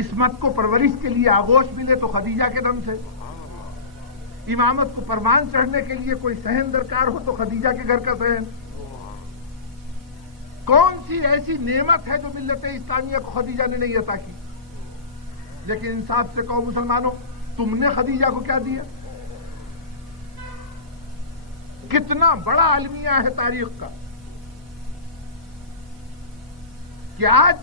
عصمت کو پرورش کے لیے آغوش ملے تو خدیجہ کے دم سے، امامت کو پروان چڑھنے کے لیے کوئی صحن درکار ہو تو خدیجہ کے گھر کا صحن. کون سی ایسی نعمت ہے جو ملت اسلامیہ کو خدیجہ نے نہیں عطا کی؟ لیکن انصاف سے کہو مسلمانوں، تم نے خدیجہ کو کیا دیا؟ کتنا بڑا المیہ ہے تاریخ کا کہ آج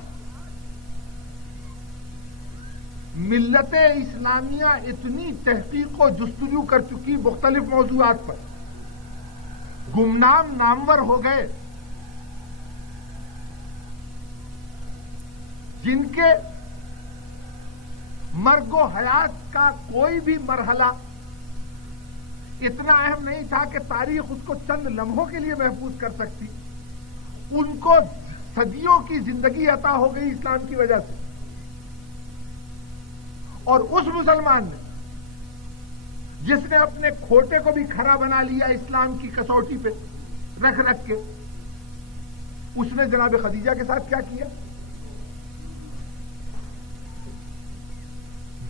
ملت اسلامیہ اتنی تحقیق و جستجو کر چکی مختلف موضوعات پر، گمنام نامور ہو گئے، جن کے مرگ و حیات کا کوئی بھی مرحلہ اتنا اہم نہیں تھا کہ تاریخ اس کو چند لمحوں کے لیے محفوظ کر سکتی. ان کو صدیوں کی زندگی عطا ہو گئی اسلام کی وجہ سے. اور اس مسلمان نے جس نے اپنے کھوٹے کو بھی کھڑا بنا لیا اسلام کی کسوٹی پہ، رکھ رکھ کے اس نے جناب خدیجہ کے ساتھ کیا کیا؟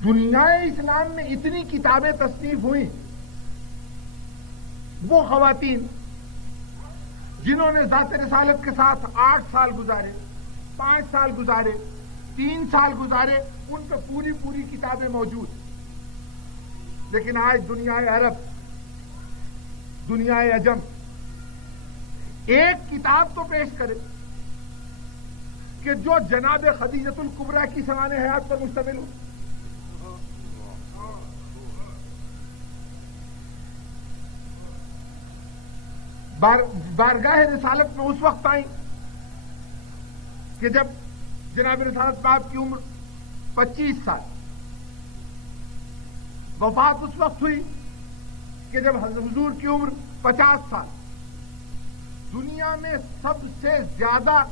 دنیا اسلام میں اتنی کتابیں تصنیف ہوئیں، وہ خواتین جنہوں نے ذات رسالت کے ساتھ 8 سال گزارے، 5 سال گزارے، 3 سال گزارے، ان پہ پوری پوری کتابیں موجود. لیکن آج دنیا عرب، دنیا عجم ایک کتاب تو پیش کرے کہ جو جناب خدیجۃ الکبریٰ کی سمان حیات پر مشتمل ہو. بارگاہ رسالت میں اس وقت آئیں کہ جب جناب رسالت باپ کی عمر 25 سال، وفات اس وقت ہوئی کہ جب حضور کی عمر 50 سال. دنیا میں سب سے زیادہ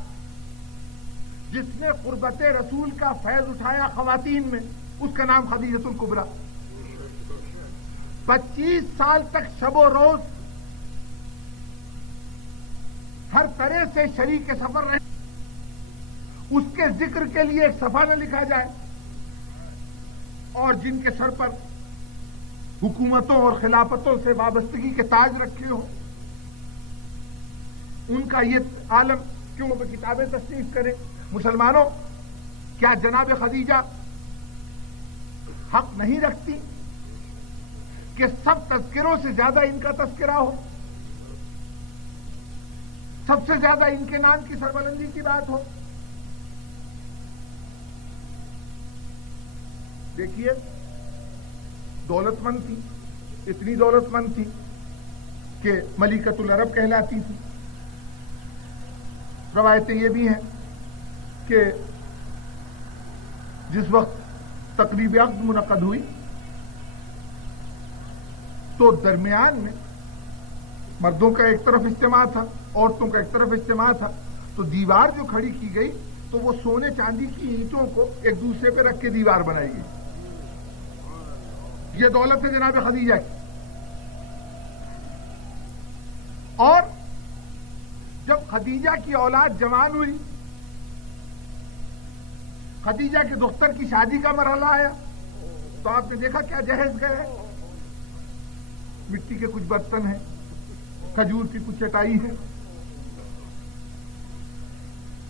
جس نے قربت رسول کا فیض اٹھایا خواتین میں، اس کا نام خدیجۃ الکبریٰ. 25 سال تک شب و روز ہر طرح سے شریک سفر رہے، اس کے ذکر کے لیے ایک صفحہ نہ لکھا جائے، اور جن کے سر پر حکومتوں اور خلافتوں سے وابستگی کے تاج رکھے ہوں، ان کا یہ عالم کیوں وہ کتابیں تصنیف کرے. مسلمانوں، کیا جناب خدیجہ حق نہیں رکھتی کہ سب تذکروں سے زیادہ ان کا تذکرہ ہو، سب سے زیادہ ان کے نام کی سربلندی کی بات ہو؟ دیکھیے، دولت مند تھی، اتنی دولت مند تھی کہ ملکۃ العرب کہلاتی تھی. روایتیں یہ بھی ہیں کہ جس وقت تقریب عقد منعقد ہوئی تو درمیان میں مردوں کا ایک طرف اجتماع تھا، عورتوں کا ایک طرف اجتماع تھا. تو دیوار جو کھڑی کی گئی تو وہ سونے چاندی کی اینٹوں کو ایک دوسرے پہ رکھ کے دیوار بنائی گئی. یہ دولت ہے جناب خدیجہ کی. اور جب خدیجہ کی اولاد جوان ہوئی، خدیجہ کے دختر کی شادی کا مرحلہ آیا، تو آپ نے دیکھا کیا جہیز گئے. مٹی کے کچھ برتن ہیں، کھجور کی کچھ چٹائی ہے،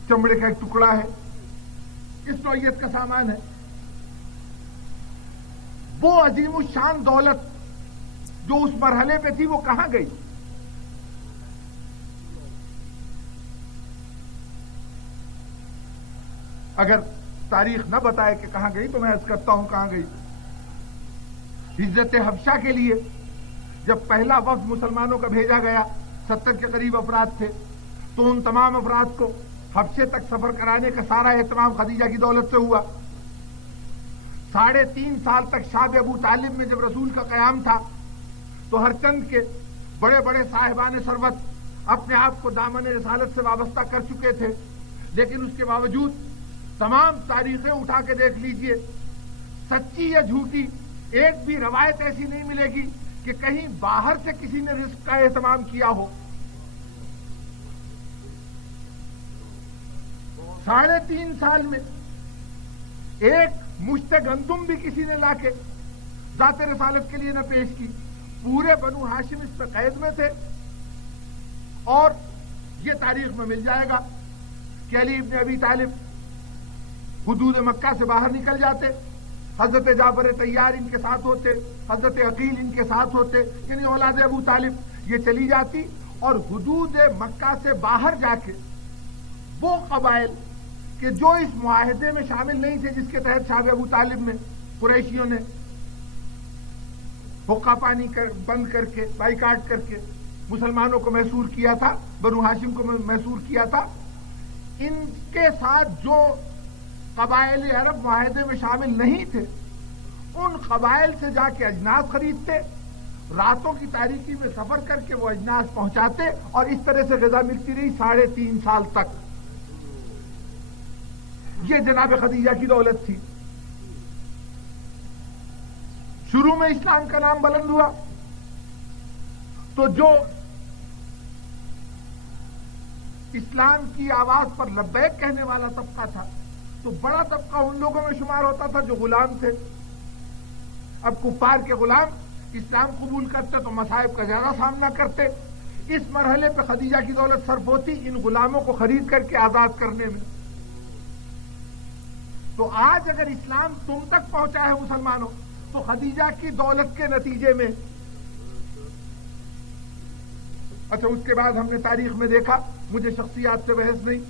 چمڑے کا ایک ٹکڑا ہے، اس نوعیت کا سامان ہے. وہ عظیم الشان دولت جو اس مرحلے پہ تھی وہ کہاں گئی؟ اگر تاریخ نہ بتائے کہ کہاں گئی تو میں عرض کرتا ہوں کہاں گئی. ہجرت حبشہ کے لیے جب پہلا وفد مسلمانوں کا بھیجا گیا، 70 کے قریب افراد تھے، تو ان تمام افراد کو حبشے تک سفر کرانے کا سارا اہتمام خدیجہ کی دولت سے ہوا. 3.5 سال تک شاب ابو طالب میں جب رسول کا قیام تھا تو ہر چند کے بڑے بڑے صاحبان ثروت اپنے آپ کو دامن رسالت سے وابستہ کر چکے تھے، لیکن اس کے باوجود تمام تاریخیں اٹھا کے دیکھ لیجئے، سچی یا جھوٹی ایک بھی روایت ایسی نہیں ملے گی کہ کہیں باہر سے کسی نے رزق کا اہتمام کیا ہو. 3.5 سال میں ایک مشت گندم بھی کسی نے لا کے ذات رسالت کے لیے نہ پیش کی. پورے بنو ہاشم اس پہ قید میں تھے. اور یہ تاریخ میں مل جائے گا کہ علی ابن ابی طالب حدود مکہ سے باہر نکل جاتے، حضرت جعفر طیار ان کے ساتھ ہوتے، حضرت عقیل ان کے ساتھ ہوتے، یعنی اولاد ابو طالب، یہ چلی جاتی اور حدود مکہ سے باہر جا کے وہ قبائل کہ جو اس معاہدے میں شامل نہیں تھے جس کے تحت شاب ابو طالب میں قریشیوں نے حقہ پانی بند کر کے، بائیکاٹ کر کے مسلمانوں کو محصور کیا تھا، بنو ہاشم کو محصور کیا تھا، ان کے ساتھ جو قبائل عرب معاہدے میں شامل نہیں تھے ان قبائل سے جا کے اجناس خریدتے، راتوں کی تاریکی میں سفر کر کے وہ اجناس پہنچاتے، اور اس طرح سے غذا ملتی رہی 3.5 سال تک. یہ جناب خدیجہ کی دولت تھی. شروع میں اسلام کا نام بلند ہوا تو جو اسلام کی آواز پر لبیک کہنے والا طبقہ تھا، تو بڑا طبقہ ان لوگوں میں شمار ہوتا تھا جو غلام تھے۔ اب کفار کے غلام اسلام قبول کرتے تو مصائب کا زیادہ سامنا کرتے۔ اس مرحلے پہ خدیجہ کی دولت صرف ہوتی ان غلاموں کو خرید کر کے آزاد کرنے میں۔ تو آج اگر اسلام تم تک پہنچا ہے مسلمانوں، تو خدیجہ کی دولت کے نتیجے میں۔ اچھا، اس کے بعد ہم نے تاریخ میں دیکھا، مجھے شخصیات سے بحث نہیں،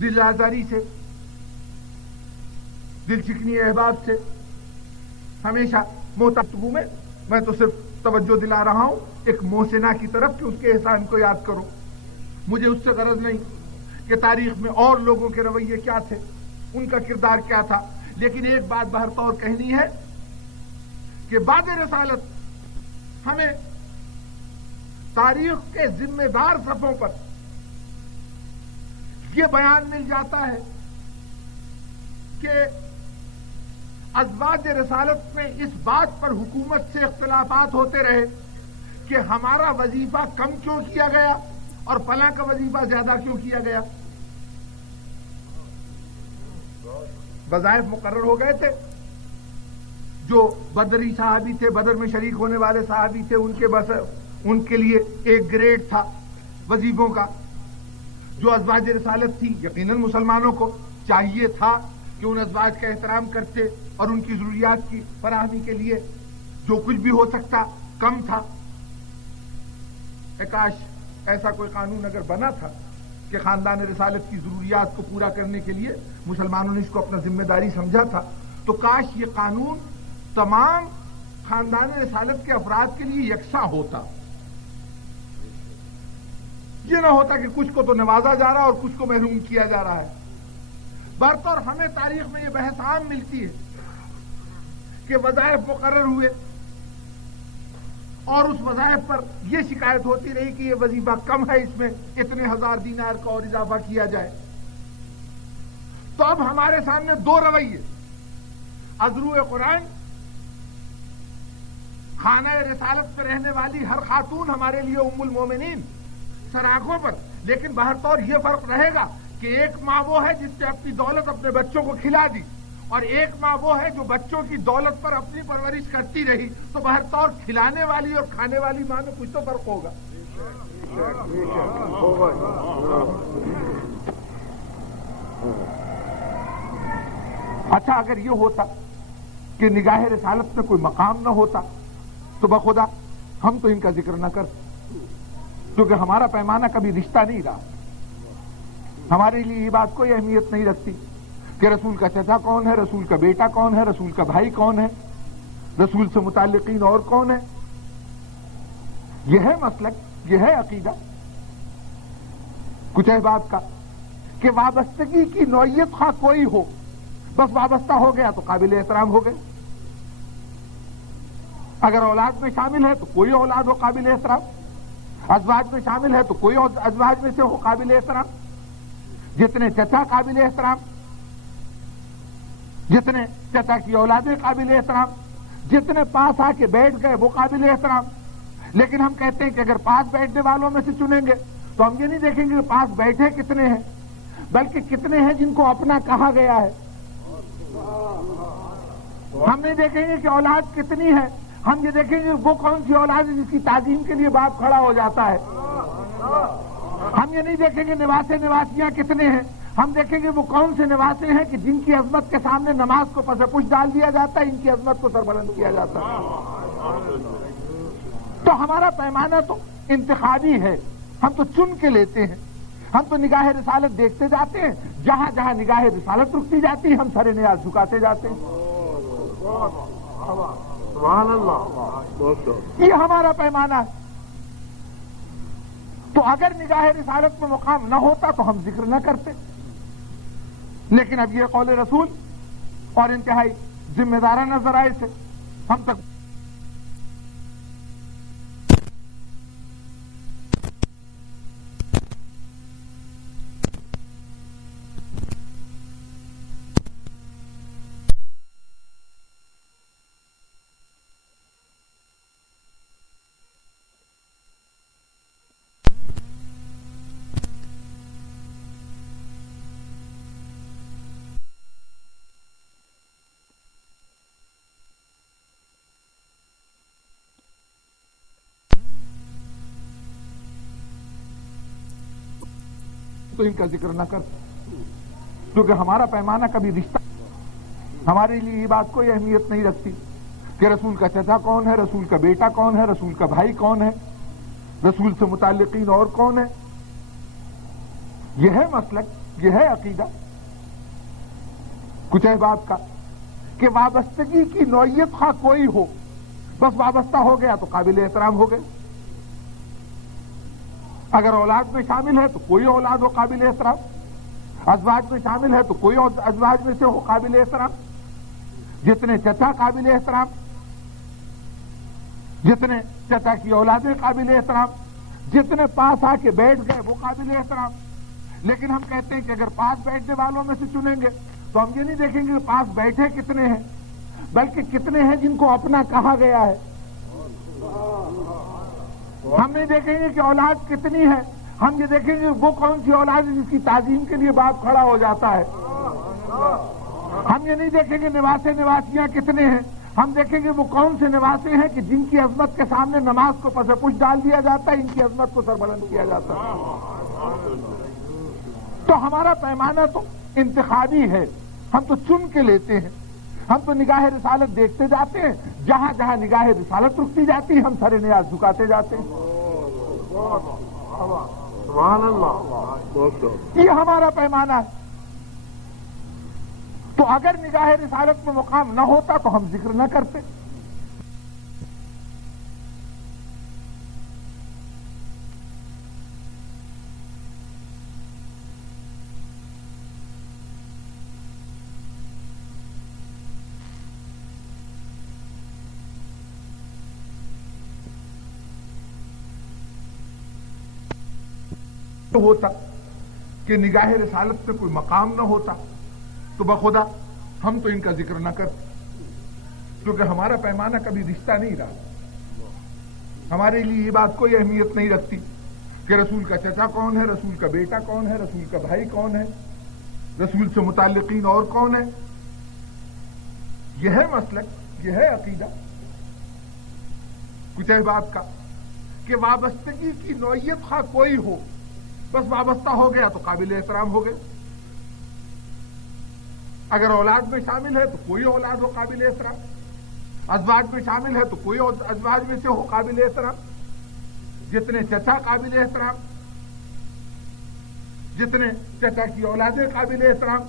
دل آزاری سے، دل چکنی احباب سے ہمیشہ محتاطوں میں تو صرف توجہ دلا رہا ہوں ایک محسنہ کی طرف کہ اس کے احسان کو یاد کرو۔ مجھے اس سے غرض نہیں کہ تاریخ میں اور لوگوں کے رویے کیا تھے، ان کا کردار کیا تھا، لیکن ایک بات بہر طور کہنی ہے کہ بعد رسالت ہمیں تاریخ کے ذمہ دار صفوں پر یہ بیان مل جاتا ہے کہ ازواج رسالت میں اس بات پر حکومت سے اختلافات ہوتے رہے کہ ہمارا وظیفہ کم کیوں کیا گیا اور فلاں کا وظیفہ زیادہ کیوں کیا گیا۔ وظائف مقرر ہو گئے تھے، جو بدری صحابی تھے، بدر میں شریک ہونے والے صحابی تھے، ان کے لیے ایک گریڈ تھا وظیفوں کا۔ جو ازواج رسالت تھی، یقیناً مسلمانوں کو چاہیے تھا کہ ان ازواج کا احترام کرتے اور ان کی ضروریات کی فراہمی کے لیے جو کچھ بھی ہو سکتا کم تھا۔ کاش ایسا کوئی قانون اگر بنا تھا کہ خاندان رسالت کی ضروریات کو پورا کرنے کے لیے مسلمانوں نے اس کو اپنا ذمہ داری سمجھا تھا، تو کاش یہ قانون تمام خاندان رسالت کے افراد کے لیے یکساں ہوتا۔ یہ نہ ہوتا کہ کچھ کو تو نوازا جا رہا ہے اور کچھ کو محروم کیا جا رہا ہے۔ برطور ہمیں تاریخ میں یہ بحث عام ملتی ہے کہ وظائف مقرر ہوئے اور اس وظائف پر یہ شکایت ہوتی رہی کہ یہ وظیفہ کم ہے، اس میں اتنے ہزار دینار کا اور اضافہ کیا جائے۔ تو اب ہمارے سامنے دو رویے، از روئے قرآن خانہ رسالت پہ رہنے والی ہر خاتون ہمارے لیے ام المومنین سراغوں پر، لیکن باہر طور یہ فرق رہے گا کہ ایک ماں وہ ہے جس نے اپنی دولت اپنے بچوں کو کھلا دی، اور ایک ماں وہ ہے جو بچوں کی دولت پر اپنی پرورش کرتی رہی۔ تو باہر طور کھلانے والی اور کھانے والی ماں میں کچھ تو فرق ہوگا۔ اچھا، اگر یہ ہوتا کہ نگاہ رسالت میں کوئی مقام نہ ہوتا تو بخدا ہم تو ان کا ذکر نہ کرتے، کیونکہ ہمارا پیمانہ کبھی رشتہ نہیں رہا۔ ہمارے لیے یہ بات کوئی اہمیت نہیں رکھتی کہ رسول کا چچا کون ہے، رسول کا بیٹا کون ہے، رسول کا بھائی کون ہے، رسول سے متعلقین اور کون ہے۔ یہ ہے مسلک، یہ ہے عقیدہ کچھ احباب کا کہ وابستگی کی نوعیت خواہ کوئی ہو، بس وابستہ ہو گیا تو قابل احترام ہو گئے۔ اگر اولاد میں شامل ہے تو کوئی اولاد ہو قابل احترام، ازواج میں شامل ہے تو کوئی ازواج میں سے ہو قابل احترام، جتنے چچا قابل احترام، جتنے چچا کی اولادیں قابل احترام، جتنے پاس آ کے بیٹھ گئے وہ قابل احترام۔ لیکن ہم کہتے ہیں کہ اگر پاس بیٹھنے والوں میں سے چنیں گے تو ہم یہ نہیں دیکھیں گے کہ پاس بیٹھے کتنے ہیں، بلکہ کتنے ہیں جن کو اپنا کہا گیا ہے۔ ہم نہیں دیکھیں گے کہ اولاد کتنی ہے، ہم یہ دیکھیں گے وہ کون سی اولاد ہے جس کی تعظیم کے لیے باپ کھڑا ہو جاتا ہے۔ ہم یہ نہیں دیکھیں گے نواسے نواسیاں کتنے ہیں، ہم دیکھیں گے وہ کون سے نواسے ہیں کہ جن کی عظمت کے سامنے نماز کو پس پش ڈال دیا جاتا ہے، ان کی عظمت کو سربلند کیا جاتا ہے۔ تو ہمارا پیمانہ تو انتخابی ہے، ہم تو چن کے لیتے ہیں، ہم تو نگاہ رسالت دیکھتے جاتے ہیں، جہاں جہاں نگاہ رسالت رکتی جاتی ہے ہم سر نیاز جھکاتے جاتے ہیں۔ سبحان اللہ، یہ ہمارا پیمانہ ہے۔ تو اگر نگاہ رسالت میں مقام نہ ہوتا تو ہم ذکر نہ کرتے، لیکن اب یہ قول رسول اور انتہائی ذمہ دارانہ ذرائع سے ہم تک تو ان کا ذکر نہ کرتے، کیونکہ ہمارا پیمانہ کبھی رشتہ، ہمارے لیے یہ بات کوئی اہمیت نہیں رکھتی کہ رسول کا چچا کون ہے، رسول کا بیٹا کون ہے، رسول کا بھائی کون ہے، رسول سے متعلقین اور کون ہے۔ یہ ہے مسلک، یہ ہے عقیدہ کچھ احباب کا کہ وابستگی کی نوعیت خواہ کوئی ہو، بس وابستہ ہو گیا تو قابل احترام ہو گئے۔ اگر اولاد میں شامل ہے تو کوئی اولاد ہو قابل احترام، ازواج میں شامل ہے تو کوئی ازواج میں سے ہو قابل احترام، جتنے چچا قابل احترام، جتنے چچا کی اولادیں قابل احترام، جتنے پاس آ کے بیٹھ گئے وہ قابل احترام۔ لیکن ہم کہتے ہیں کہ اگر پاس بیٹھنے والوں میں سے چنیں گے تو ہم یہ نہیں دیکھیں گے کہ پاس بیٹھے کتنے ہیں، بلکہ کتنے ہیں جن کو اپنا کہا گیا ہے۔ ہم نہیں دیکھیں گے کہ اولاد کتنی ہے، ہم یہ دیکھیں گے وہ کون سی اولاد ہے جس کی تعظیم کے لیے باپ کھڑا ہو جاتا ہے۔ ہم یہ نہیں دیکھیں گے نواسے نواسیاں کتنے ہیں، ہم دیکھیں گے وہ کون سے نواسے ہیں کہ جن کی عظمت کے سامنے نماز کو پس پش ڈال دیا جاتا ہے، ان کی عظمت کو سربلند کیا جاتا ہے۔ تو ہمارا پیمانہ تو انتخابی ہے، ہم تو چن کے لیتے ہیں، ہم تو نگاہ رسالت دیکھتے جاتے ہیں، جہاں جہاں نگاہ رسالت رکتی جاتی ہے ہم سر نیاز جھکاتے جاتے ہیں۔ سبحان اللہ، یہ ہمارا پیمانہ ہے۔ تو اگر نگاہ رسالت میں مقام نہ ہوتا تو ہم ذکر نہ کرتے۔ ہوتا کہ نگاہ رسالت میں کوئی مقام نہ ہوتا تو بخدا ہم تو ان کا ذکر نہ کرتے، کیونکہ ہمارا پیمانہ کبھی رشتہ نہیں رہا۔ ہمارے لیے یہ بات کوئی اہمیت نہیں رکھتی کہ رسول کا چچا کون ہے، رسول کا بیٹا کون ہے، رسول کا بھائی کون ہے، رسول سے متعلقین اور کون ہے۔ یہ ہے مسلک، یہ ہے عقیدہ کچھ احباب کا کہ وابستگی کی نوعیت خواہ کوئی ہو، بس وابستہ ہو گیا تو قابل احترام ہو گئے۔ اگر اولاد میں شامل ہے تو کوئی اولاد ہو قابل احترام، ازواج میں شامل ہے تو کوئی ازواج میں سے ہو قابل احترام، جتنے چچا قابل احترام، جتنے چچا کی اولادیں قابل احترام،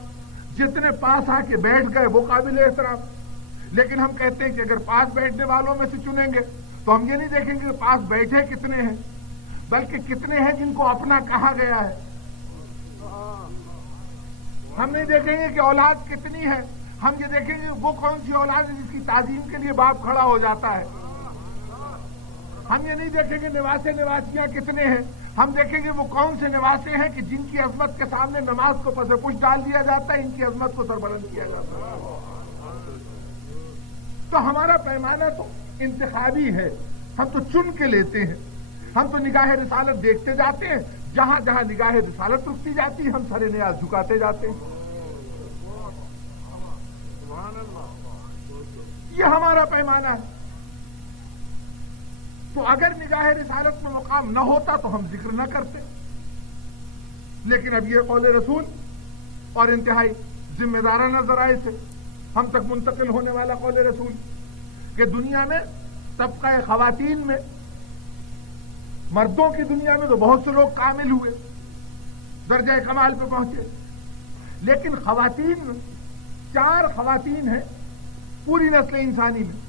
جتنے پاس آ کے بیٹھ گئے وہ قابل احترام۔ لیکن ہم کہتے ہیں کہ اگر پاس بیٹھنے والوں میں سے چنیں گے تو ہم یہ نہیں دیکھیں گے کہ پاس بیٹھے کتنے ہیں، بلکہ کتنے ہیں جن کو اپنا کہا گیا ہے۔ ہم نہیں دیکھیں گے کہ اولاد کتنی ہے، ہم یہ دیکھیں گے وہ کون سی اولاد ہے جس کی تعظیم کے لیے باپ کھڑا ہو جاتا ہے۔ ہم یہ نہیں دیکھیں گے نواسے نواسیاں کتنے ہیں، ہم دیکھیں گے وہ کون سے نواسے ہیں کہ جن کی عظمت کے سامنے نماز کو پس پش ڈال دیا جاتا ہے، ان کی عظمت کو سربلند کیا جاتا ہے۔ تو ہمارا پیمانہ تو انتخابی ہے، ہم تو چن کے لیتے ہیں، ہم تو نگاہ رسالت دیکھتے جاتے ہیں، جہاں جہاں نگاہ رسالت رکتی جاتی ہے ہم سر نیاز جھکاتے جاتے ہیں۔ یہ ہمارا پیمانہ ہے۔ تو اگر نگاہ رسالت میں مقام نہ ہوتا تو ہم ذکر نہ کرتے۔ لیکن اب یہ قول رسول اور انتہائی ذمہ دارانہ ذرائع سے ہم تک منتقل ہونے والا قول رسول کہ دنیا میں طبقہ خواتین میں، مردوں کی دنیا میں تو بہت سے لوگ کامل ہوئے، درجہ کمال پہ پہنچے، لیکن خواتین میں 4 خواتین ہیں پوری نسل انسانی میں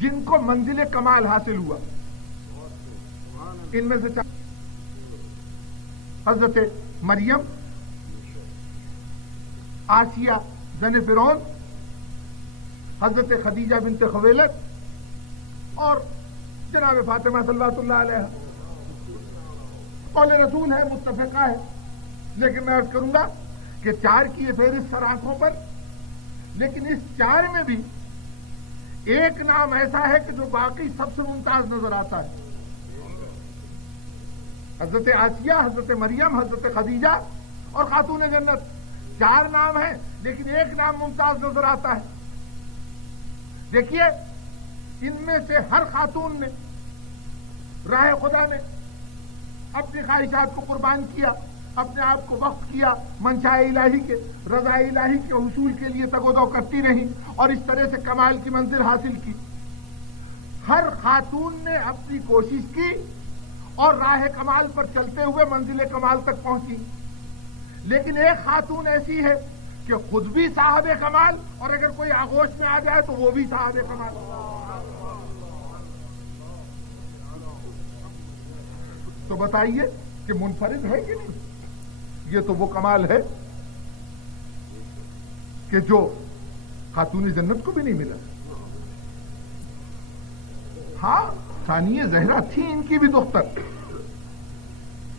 جن کو منزل کمال حاصل ہوا۔ ان میں سے 4 حضرت مریم، آسیہ زن فرعون، حضرت خدیجہ بنت خویلد اور جناب فاطمہ صلوات اللہ علیہ۔ قول رسول ہے، متفقہ ہے، لیکن میں عرض کروں گا کہ 4 کی یہ فہرست سر آنکھوں پر، لیکن اس 4 میں بھی ایک نام ایسا ہے کہ جو باقی سب سے ممتاز نظر آتا ہے۔ حضرت آسیہ، حضرت مریم، حضرت خدیجہ اور خاتون جنت، 4 نام ہیں لیکن ایک نام ممتاز نظر آتا ہے۔ دیکھیے، ان میں سے ہر خاتون نے راہ خدا میں اپنی خواہشات کو قربان کیا، اپنے آپ کو وقف کیا منشاء الہی کے، رضا الہی کے حصول کے لیے تگ و دو کرتی رہیں اور اس طرح سے کمال کی منزل حاصل کی۔ ہر خاتون نے اپنی کوشش کی اور راہ کمال پر چلتے ہوئے منزل کمال تک پہنچی، لیکن ایک خاتون ایسی ہے کہ خود بھی صاحب کمال، اور اگر کوئی آغوش میں آ جائے تو وہ بھی صاحب کمال۔ تو بتائیے کہ منفرد ہے کہ نہیں؟ یہ تو وہ کمال ہے کہ جو خاتون جنت کو بھی نہیں ملا۔ ہاں ثانیہ زہرا تھی ان کی بھی دختر،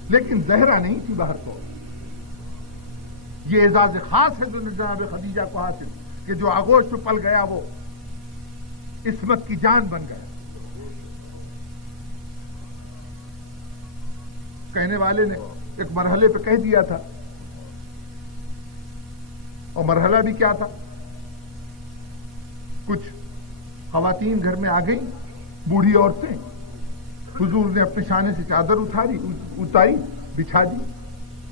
لیکن زہرا نہیں تھی باہر کو۔ یہ اعزاز خاص ہے جو جناب خدیجہ کو حاصل، کہ جو آغوش میں پل گیا وہ عصمت کی جان بن گیا۔ کہنے والے نے ایک مرحلے پہ کہہ دیا تھا، اور مرحلہ بھی کیا تھا؟ کچھ خواتین گھر میں آ گئیں، بوڑھی عورتیں، حضور نے اپنے شانے سے چادر اتاری، بچھا دی،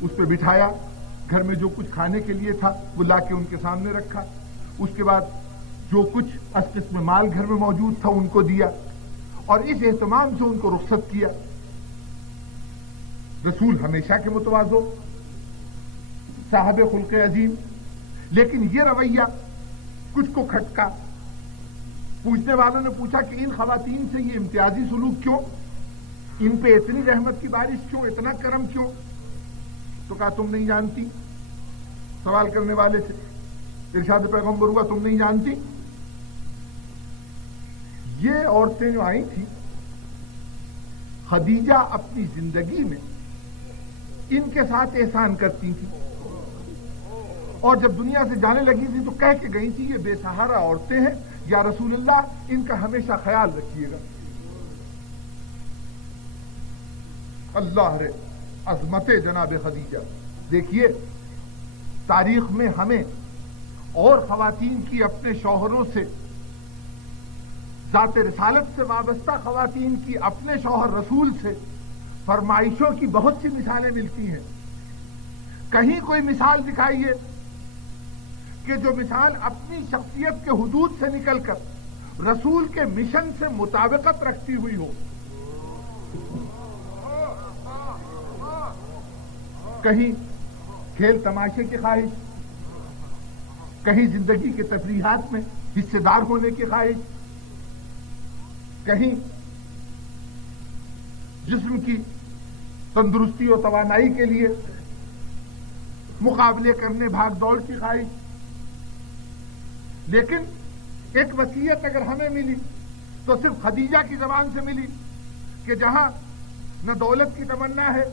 اس پہ بٹھایا، گھر میں جو کچھ کھانے کے لیے تھا وہ لا کے ان کے سامنے رکھا، اس کے بعد جو کچھ اس قسم مال گھر میں موجود تھا ان کو دیا، اور اس اہتمام سے ان کو رخصت کیا۔ رسول ہمیشہ کے متواضع، صاحب خلق عظیم، لیکن یہ رویہ کچھ کو کھٹکا۔ پوچھنے والوں نے پوچھا کہ ان خواتین سے یہ امتیازی سلوک کیوں؟ ان پہ اتنی رحمت کی بارش کیوں؟ اتنا کرم کیوں؟ تو کہا تم نہیں جانتی؟ سوال کرنے والے سے ارشاد پیغمبر ہوا تم نہیں جانتی؟ یہ عورتیں جو آئی تھیں، خدیجہ اپنی زندگی میں ان کے ساتھ احسان کرتی تھی، اور جب دنیا سے جانے لگی تھی تو کہہ کے گئی تھی یہ بے سہارا عورتیں ہیں، یا رسول اللہ ان کا ہمیشہ خیال رکھیے گا۔ اللہ رے عظمت جناب خدیجہ! دیکھیے تاریخ میں ہمیں اور خواتین کی اپنے شوہروں سے، ذات رسالت سے وابستہ خواتین کی اپنے شوہر رسول سے فرمائشوں کی بہت سی مثالیں ملتی ہیں۔ کہیں کوئی مثال دکھائیے کہ جو مثال اپنی شخصیت کے حدود سے نکل کر رسول کے مشن سے مطابقت رکھتی ہوئی ہو۔ کہیں کھیل تماشے کی خواہش، کہیں زندگی کے تفریحات میں حصے دار ہونے کی خواہش، کہیں جسم کی تندرستی اور توانائی کے لیے مقابلے کرنے، بھاگ دوڑ کی خواہش۔ لیکن ایک وصیت اگر ہمیں ملی تو صرف خدیجہ کی زبان سے ملی کہ جہاں نہ دولت کی تمنا ہے،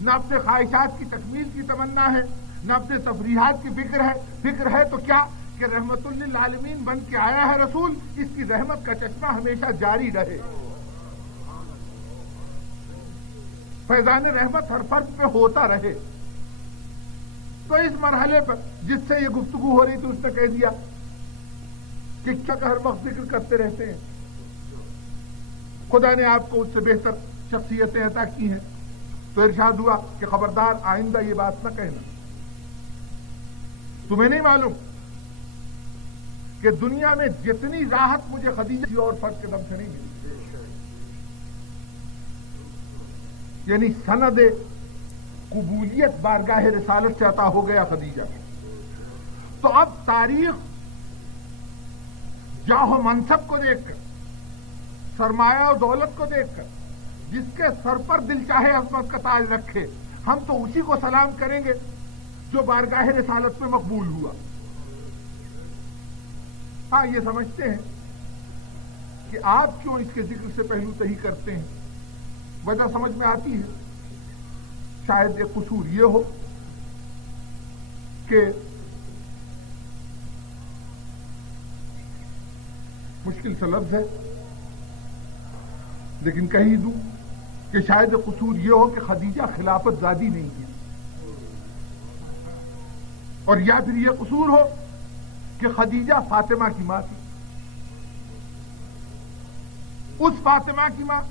نہ اپنے خواہشات کی تکمیل کی تمنا ہے، نہ اپنے تفریحات کی فکر ہے تو کیا کہ رحمت للعالمین بن کے آیا ہے رسول، اس کی رحمت کا چشمہ ہمیشہ جاری رہے، فیضان رحمت ہر فرد پہ ہوتا رہے۔ تو اس مرحلے پر جس سے یہ گفتگو ہو رہی تھی اس نے کہہ دیا کہ کیا ہر وقت ذکر کرتے رہتے ہیں، خدا نے آپ کو اس سے بہتر شخصیتیں عطا کی ہیں۔ تو ارشاد ہوا کہ خبردار آئندہ یہ بات نہ کہنا، تمہیں نہیں معلوم کہ دنیا میں جتنی راحت مجھے خدیجہ اور فرد کے دم سے نہیں ملی۔ یعنی سند قبولیت بارگاہ رسالت سے عطا ہو گیا خدیجہ۔ تو اب تاریخ جاہ و منصب کو دیکھ کر، سرمایہ و دولت کو دیکھ کر، جس کے سر پر دل چاہے عظمت کا تاج رکھے، ہم تو اسی کو سلام کریں گے جو بارگاہ رسالت میں مقبول ہوا۔ ہاں یہ سمجھتے ہیں کہ آپ کیوں اس کے ذکر سے پہلو تہی کرتے ہیں، وجہ سمجھ میں آتی ہے۔ شاید ایک قصور یہ ہو کہ مشکل سا لفظ ہے لیکن کہہ ہی دوں کہ شاید ایک قصور یہ ہو کہ خدیجہ خلافت زادی نہیں تھی، اور یا پھر یہ قصور ہو کہ خدیجہ فاطمہ کی ماں تھی، اس فاطمہ کی ماں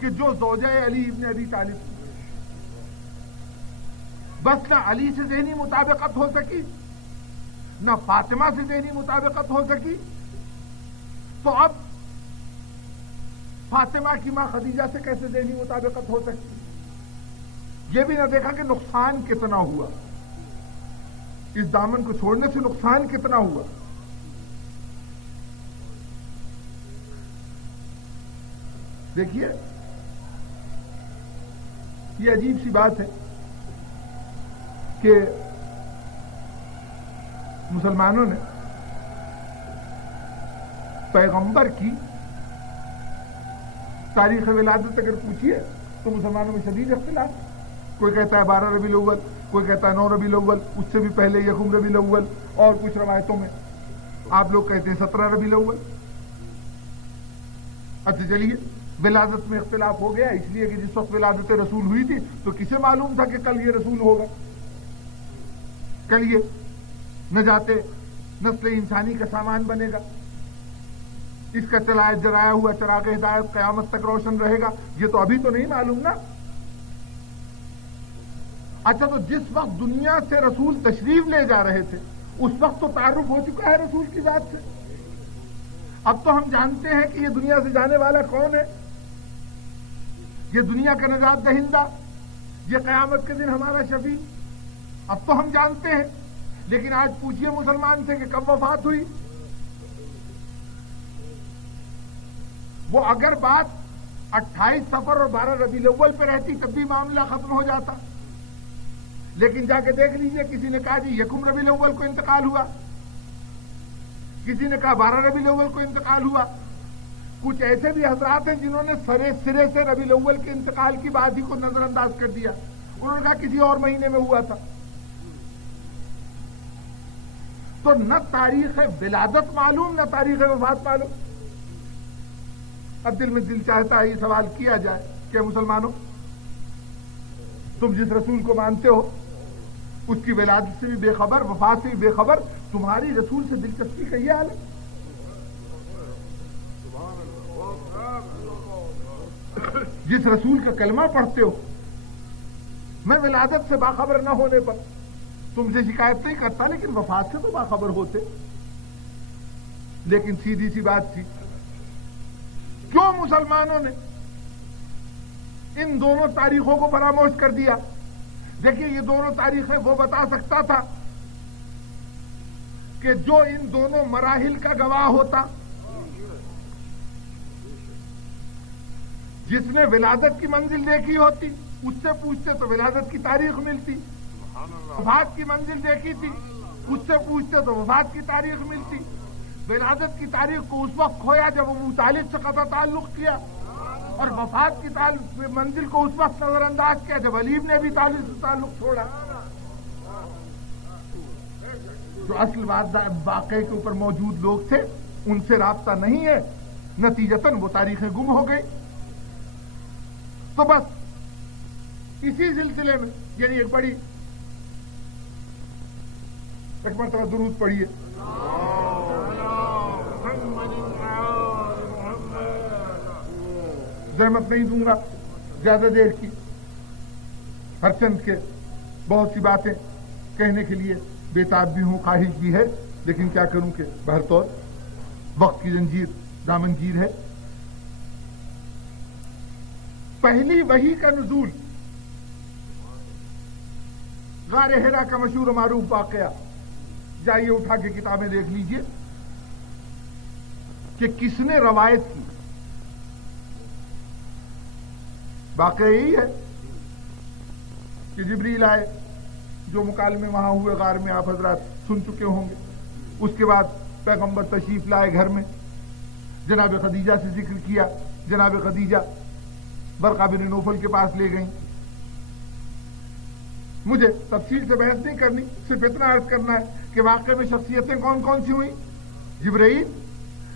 کہ جو زوجہ علی ابن ابی طالب تھی، بس نہ علی سے ذہنی مطابقت ہو سکی نہ فاطمہ سے ذہنی مطابقت ہو سکی، تو اب فاطمہ کی ماں خدیجہ سے کیسے ذہنی مطابقت ہو سکتی؟ یہ بھی نہ دیکھا کہ نقصان کتنا ہوا، اس دامن کو چھوڑنے سے نقصان کتنا ہوا۔ دیکھیے یہ عجیب سی بات ہے کہ مسلمانوں نے پیغمبر کی تاریخ ولادت اگر پوچھی ہے تو مسلمانوں میں شدید اختلاف، کوئی کہتا ہے 12 ربیع الاول، کوئی کہتا ہے 9 ربیع الاول، اس سے بھی پہلے یکم ربیع الاول، اور کچھ روایتوں میں آپ لوگ کہتے ہیں 17 ربیع الاول۔ اچھا چلیے، ولادت میں اختلاف ہو گیا اس لیے کہ جس وقت ولادت رسول ہوئی تھی تو کسے معلوم تھا کہ کل یہ رسول ہوگا، کل یہ نجات نسل انسانی کا سامان بنے گا، اس کا جلایا ہوا چراغ ہدایت قیامت تک روشن رہے گا، یہ تو ابھی تو نہیں معلوم نا۔ اچھا تو جس وقت دنیا سے رسول تشریف لے جا رہے تھے اس وقت تو تعارف ہو چکا ہے رسول کی ذات سے، اب تو ہم جانتے ہیں کہ یہ دنیا سے جانے والا کون ہے، یہ دنیا کا نجات دہندہ، یہ قیامت کے دن ہمارا شفیع، اب تو ہم جانتے ہیں۔ لیکن آج پوچھئے مسلمان سے کہ کب وفات ہوئی، وہ اگر بات 28 صفر اور 12 ربیع الاول پہ رہتی تب بھی معاملہ ختم ہو جاتا، لیکن جا کے دیکھ لیجئے کسی نے کہا جی یکم ربیع الاول کو انتقال ہوا، کسی نے کہا 12 ربیع الاول کو انتقال ہوا، کچھ ایسے بھی حضرات ہیں جنہوں نے سرے سے ربیع الاول کے انتقال کی بات ہی کو نظر انداز کر دیا، انہوں نے کہا کسی اور مہینے میں ہوا تھا۔ تو نہ تاریخ ولادت معلوم نہ تاریخ وفات معلوم۔ اب دل میں دل چاہتا ہے یہ سوال کیا جائے کہ مسلمانوں تم جس رسول کو مانتے ہو اس کی ولادت سے بھی بے خبر، وفات سے بھی بے خبر، تمہاری رسول سے دلچسپی کا یہ حال ہے؟ جس رسول کا کلمہ پڑھتے ہو میں ولادت سے باخبر نہ ہونے پر تم سے شکایت نہیں کرتا، لیکن وفات سے تو باخبر ہوتے۔ لیکن سیدھی سی بات تھی، کیوں مسلمانوں نے ان دونوں تاریخوں کو فراموش کر دیا؟ دیکھیے یہ دونوں تاریخیں وہ بتا سکتا تھا کہ جو ان دونوں مراحل کا گواہ ہوتا، جس نے ولادت کی منزل دیکھی ہوتی اس سے پوچھتے تو ولادت کی تاریخ ملتی، وفات کی منزل دیکھی تھی اس سے پوچھتے تو وفات کی تاریخ ملتی، ولادت کی تاریخ کو اس وقت کھویا جب ابو طالب سے قطع تعلق کیا، اور وفات کی منزل کو اس وقت نظر انداز کیا جب علی بن ابی طالب سے تعلق چھوڑا۔ جو اصل واقعے کے اوپر موجود لوگ تھے ان سے رابطہ نہیں ہے، نتیجتاً وہ تاریخیں گم ہو گئی۔ تو بس اسی سلسلے میں یعنی ایک مرتبہ درود پڑھیے۔ زحمت نہیں دوں گا زیادہ دیر کی، ہر چند کے بہت سی باتیں کہنے کے لیے بےتاب بھی ہوں، خواہش بھی ہے، لیکن کیا کروں کہ بہرطور وقت کی زنجیر دامنگیر ہے۔ پہلی وحی کا نزول غار حرا کا مشہور و معروف واقعہ، جائیے اٹھا کے کتابیں دیکھ لیجئے کہ کس نے روایت کی۔ واقعہ یہی ہے کہ جبریل آئے، جو مکالمے وہاں ہوئے غار میں آپ حضرات سن چکے ہوں گے۔ اس کے بعد پیغمبر تشریف لائے گھر میں، جناب خدیجہ سے ذکر کیا، جناب خدیجہ برقہ بن نوفل کے پاس لے گئیں۔ مجھے تفصیل سے بحث نہیں کرنی، صرف اتنا عرض کرنا ہے کہ واقعے میں شخصیتیں کون کون سی ہوئیں؟ جبرائیل،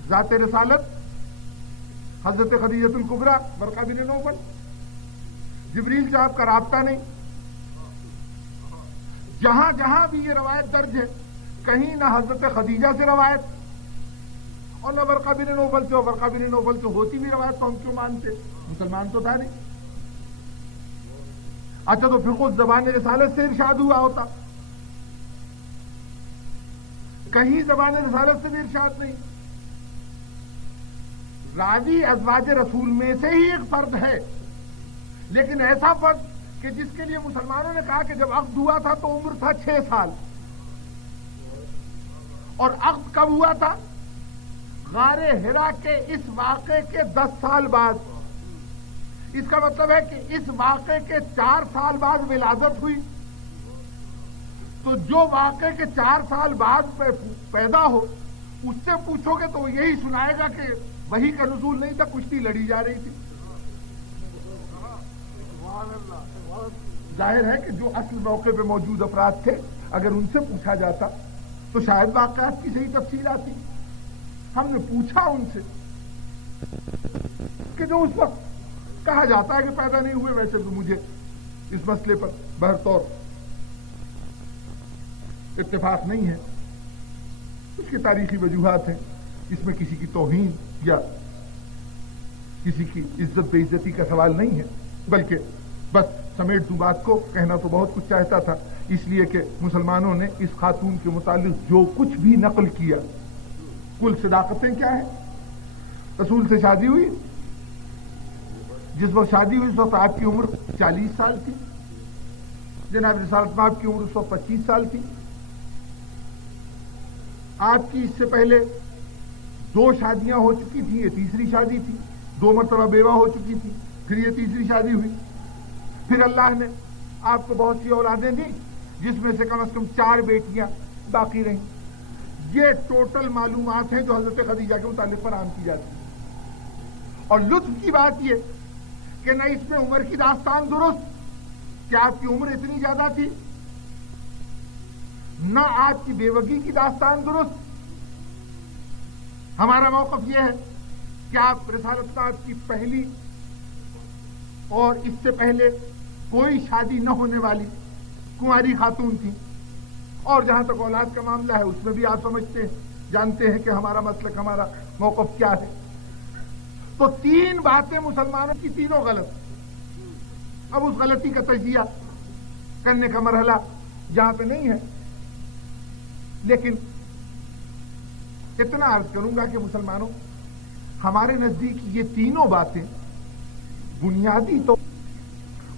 ذات رسالت، حضرت خدیجہ الکبریٰ، برقہ بن نوفل۔ جبریل سے آپ کا رابطہ نہیں۔ جہاں جہاں بھی یہ روایت درج ہے کہیں نہ حضرت خدیجہ سے روایت اور نہ برقہ بن نوفل سے، برقہ بن نوفل سے ہوتی بھی روایت تو ہم کیوں مانتے؟ مسلمان تو تھا نہیں۔ اچھا تو پھر خود زبان رسالت سے ارشاد ہوا ہوتا، کہیں زبان رسالت سے بھی ارشاد نہیں. راوی ازواج رسول میں سے ہی ایک فرد ہے، لیکن ایسا فرد کہ جس کے لیے مسلمانوں نے کہا کہ جب عقد ہوا تھا تو عمر تھا 6 سال، اور عقد کب ہوا تھا؟ غار حرا کے اس واقعے کے 10 سال بعد. اس کا مطلب ہے کہ اس واقعے کے 4 سال بعد ولادت ہوئی. تو جو واقعے کے 4 سال بعد پیدا ہو اس سے پوچھو گے تو وہ یہی سنائے گا کہ وحی کا نزول نہیں تھا، کشتی لڑی جا رہی تھی. ظاہر ہے کہ جو اصل موقع پہ موجود افراد تھے اگر ان سے پوچھا جاتا تو شاید واقعات کی صحیح تفصیل آتی. ہم نے پوچھا ان سے کہ جو اس وقت کہا جاتا ہے کہ پیدا نہیں ہوئے، ویسے تو مجھے اس مسئلے پر بہرطور اتفاق نہیں ہے، اس کی تاریخی وجوہات ہیں، اس میں کسی کی توہین یا کسی کی عزت بے عزتی کا سوال نہیں ہے، بلکہ بس سمیٹ دوں بات کو. کہنا تو بہت کچھ چاہتا تھا، اس لیے کہ مسلمانوں نے اس خاتون کے متعلق جو کچھ بھی نقل کیا کل صداقتیں کیا ہیں. رسول سے شادی ہوئی، جس وقت شادی ہوئی اس وقت آپ کی عمر 40 سال تھی، جناب رسالت میں آپ کی عمر اس وقت 25 سال تھی. آپ کی اس سے پہلے 2 شادیاں ہو چکی تھی، یہ تیسری شادی تھی. 2 مرتبہ بیوہ ہو چکی تھی، پھر یہ تیسری شادی ہوئی. پھر اللہ نے آپ کو بہت سی اولادیں دی جس میں سے کم از کم 4 بیٹیاں باقی رہیں. یہ ٹوٹل معلومات ہیں جو حضرت خدیجہ کے متعلق فراہم کی جاتی ہیں. اور لطف کی بات یہ کہ نہ اس میں عمر کی داستان درست کہ آپ کی عمر اتنی زیادہ تھی، نہ آپ کی بیوگی کی داستان درست. ہمارا موقف یہ ہے کہ آپ رسالت میں آپ کی پہلی اور اس سے پہلے کوئی شادی نہ ہونے والی کنواری خاتون تھی. اور جہاں تک اولاد کا معاملہ ہے اس میں بھی آپ سمجھتے ہیں، جانتے ہیں کہ ہمارا مسلک، ہمارا موقف کیا ہے. تو 3 باتیں مسلمانوں کی تینوں غلط. اب اس غلطی کا تجزیہ کرنے کا مرحلہ یہاں پہ نہیں ہے، لیکن اتنا عرض کروں گا کہ مسلمانوں، ہمارے نزدیک یہ تینوں باتیں بنیادی تو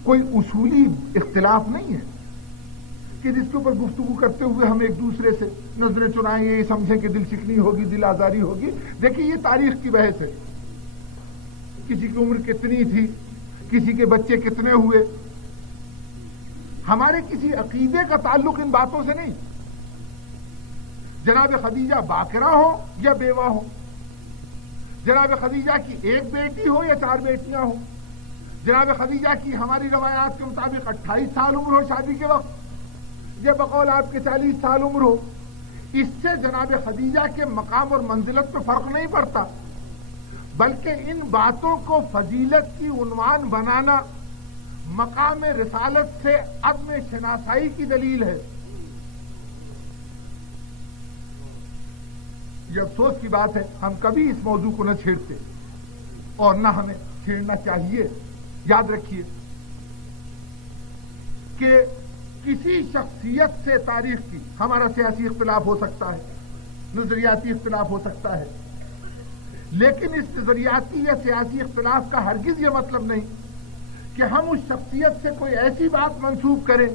کوئی اصولی اختلاف نہیں ہے کہ جس کے اوپر گفتگو کرتے ہوئے ہم ایک دوسرے سے نظریں چرائیں، یہ سمجھیں کہ دل شکنی ہوگی، دل آزاری ہوگی. دیکھیے یہ تاریخ کی بحث ہے. کسی کی عمر کتنی تھی، کسی کے بچے کتنے ہوئے، ہمارے کسی عقیدے کا تعلق ان باتوں سے نہیں. جناب خدیجہ باقرہ ہو یا بیوہ ہو، جناب خدیجہ کی 1 بیٹی ہو یا 4 بیٹیاں ہوں، جناب خدیجہ کی ہماری روایات کے مطابق 28 سال عمر ہو شادی کے وقت یا بقول آپ کے 40 سال عمر ہو، اس سے جناب خدیجہ کے مقام اور منزلت پہ فرق نہیں پڑتا، بلکہ ان باتوں کو فضیلت کی عنوان بنانا مقام رسالت سے عدم شناسائی کی دلیل ہے. یہ افسوس کی بات ہے ہم کبھی اس موضوع کو نہ چھیڑتے اور نہ ہمیں چھیڑنا چاہیے. یاد رکھیے کہ کسی شخصیت سے تاریخ کی ہمارا سیاسی اختلاف ہو سکتا ہے، نظریاتی اختلاف ہو سکتا ہے، لیکن اس نظریاتی یا سیاسی اختلاف کا ہرگز یہ مطلب نہیں کہ ہم اس شخصیت سے کوئی ایسی بات منسوب کریں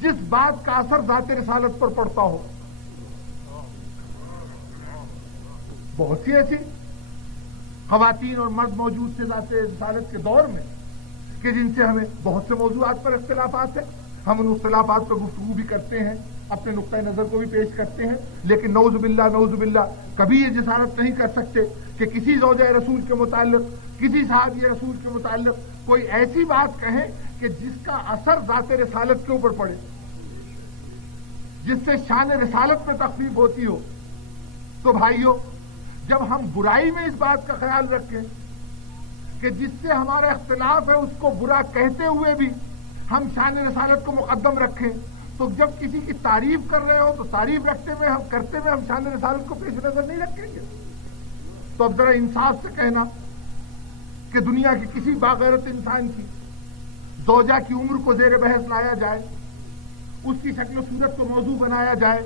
جس بات کا اثر ذات رسالت پر پڑتا ہو. بہت سی ایسی خواتین اور مرد موجود تھے ذات رسالت کے دور میں کہ جن سے ہمیں بہت سے موضوعات پر اختلافات ہیں. ہم ان اختلافات پر گفتگو بھی کرتے ہیں، اپنے نقطۂ نظر کو بھی پیش کرتے ہیں، لیکن نعوذ باللہ کبھی یہ جسارت نہیں کر سکتے کہ کسی زوجہ رسول کے متعلق، کسی صحابی رسول کے متعلق کوئی ایسی بات کہیں کہ جس کا اثر ذات رسالت کے اوپر پڑے، جس سے شان رسالت میں تخفیف ہوتی ہو. تو بھائیو، جب ہم برائی میں اس بات کا خیال رکھیں کہ جس سے ہمارا اختلاف ہے اس کو برا کہتے ہوئے بھی ہم شان رسالت کو مقدم رکھیں، تو جب کسی کی تعریف کر رہے ہو تو تعریف کرتے ہوئے ہم شان رسالت کو پیش نظر نہیں رکھیں گے. تو اب ذرا انصاف سے کہنا کہ دنیا کے کسی باغیرت انسان کی زوجہ کی عمر کو زیر بحث لایا جائے، اس کی شکل و صورت کو موضوع بنایا جائے،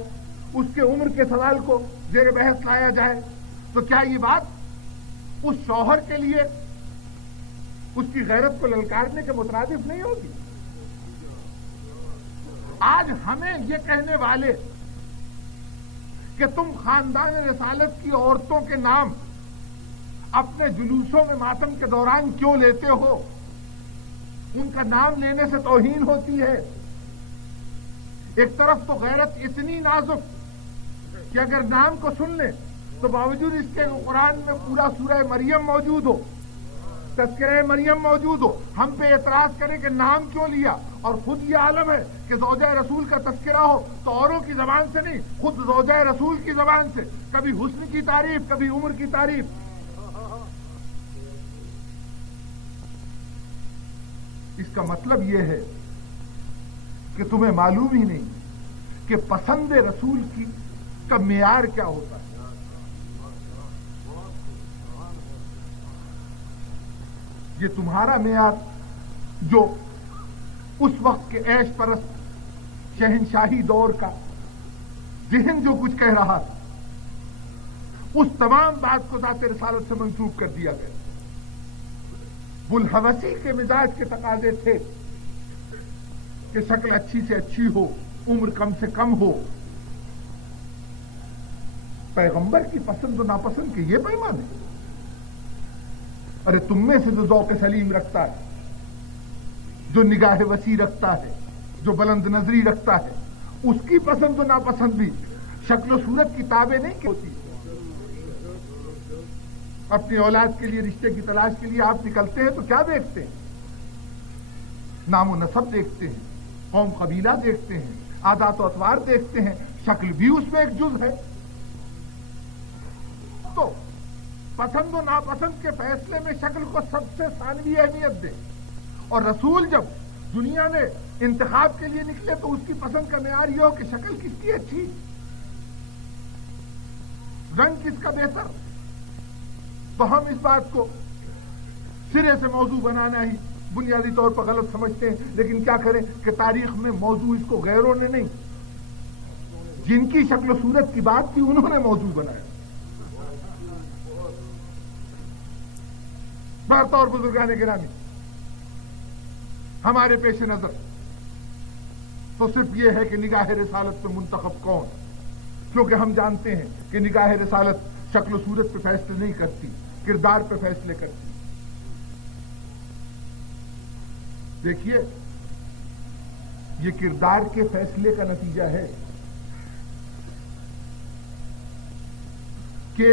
اس کے عمر کے سوال کو زیر بحث لایا جائے، تو کیا یہ بات اس شوہر کے لیے اس کی غیرت کو للکارنے کے مترادف نہیں ہوگی؟ آج ہمیں یہ کہنے والے کہ تم خاندان رسالت کی عورتوں کے نام اپنے جلوسوں میں ماتم کے دوران کیوں لیتے ہو؟ ان کا نام لینے سے توہین ہوتی ہے۔ ایک طرف تو غیرت اتنی نازک کہ اگر نام کو سن لیں تو باوجود اس کے قرآن میں پورا سورہ مریم موجود ہو، تذکرہ مریم موجود ہو، ہم پہ اعتراض کریں کہ نام کیوں لیا، اور خود یہ عالم ہے کہ زوجہ رسول کا تذکرہ ہو تو اوروں کی زبان سے نہیں، خود زوجہ رسول کی زبان سے، کبھی حسن کی تعریف، کبھی عمر کی تعریف۔ اس کا مطلب یہ ہے کہ تمہیں معلوم ہی نہیں کہ پسند رسول کی کا معیار کیا ہوتا ہے۔ یہ تمہارا معیار جو اس وقت کے عیش پرست شہنشاہی دور کا ذہن جو کچھ کہہ رہا تھا، اس تمام بات کو ذات رسالت سے منسوب کر دیا گیا۔ بلحوثی کے مزاج کے تقاضے تھے کہ شکل اچھی سے اچھی ہو، عمر کم سے کم ہو۔ پیغمبر کی پسند و ناپسند کے یہ پیمانے؟ ارے تم میں سے جو ذوق سلیم رکھتا ہے، جو نگاہ وسیع رکھتا ہے، جو بلند نظری رکھتا ہے، اس کی پسند و ناپسند بھی شکل و صورت کی تابع نہیں ہوتی۔ اپنی اولاد کے لیے رشتے کی تلاش کے لیے آپ نکلتے ہیں تو کیا دیکھتے ہیں؟ نام و نسب دیکھتے ہیں، قوم قبیلہ دیکھتے ہیں، عادات و اطوار دیکھتے ہیں، شکل بھی اس میں ایک جز ہے۔ تو پسند و ناپسند کے فیصلے میں شکل کو سب سے ثانوی اہمیت دے، اور رسول جب دنیا نے انتخاب کے لیے نکلے تو اس کی پسند کا معیار یہ ہو کہ شکل کس کی اچھی، رنگ کس کا بہتر۔ تو ہم اس بات کو سرے سے موضوع بنانا ہی بنیادی طور پر غلط سمجھتے ہیں، لیکن کیا کریں کہ تاریخ میں موضوع اس کو غیروں نے نہیں، جن کی شکل و صورت کی بات تھی انہوں نے موضوع بنایا۔ بہتر بزرگان گرامی، ہمارے پیش نظر تو صرف یہ ہے کہ نگاہ رسالت پہ منتخب کون، کیونکہ ہم جانتے ہیں کہ نگاہ رسالت شکل و صورت پہ فیصلے نہیں کرتی، کردار پہ فیصلے کرتی۔ دیکھیے، یہ کردار کے فیصلے کا نتیجہ ہے کہ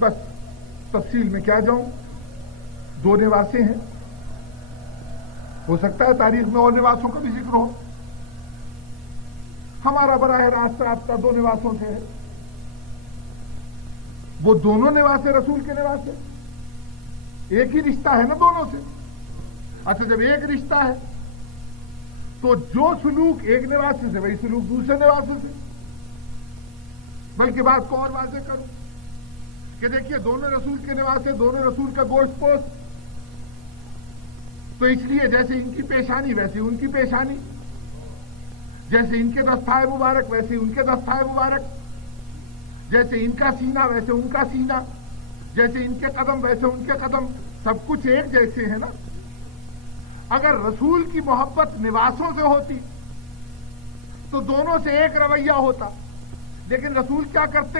بس تفصیل میں کیا جاؤں، دو نواسے ہیں، ہو سکتا ہے تاریخ میں اور نواسوں کا بھی ذکر ہو، ہمارا براہ راست رابطہ دو نواسوں سے ہے، وہ دونوں نواسے رسول کے نواسے، ایک ہی رشتہ ہے نا دونوں سے۔ اچھا، جب ایک رشتہ ہے تو جو سلوک ایک نواسے سے وہی سلوک دوسرے نواسے سے۔ بلکہ بات کو اور واضح کروں کہ دیکھیے، دونوں رسول کے نواسے، دونوں رسول کا گوشت پوست، تو اس لیے جیسے ان کی پیشانی ویسے ان کی پیشانی، جیسے ان کے دستائے مبارک ویسے ان کے دستائے مبارک، جیسے ان کا سینہ ویسے ان کا سینہ، جیسے ان کے قدم ویسے ان کے قدم، سب کچھ ایک جیسے ہیں نا۔ اگر رسول کی محبت نواسوں سے ہوتی تو دونوں سے ایک رویہ ہوتا، لیکن رسول کیا کرتے،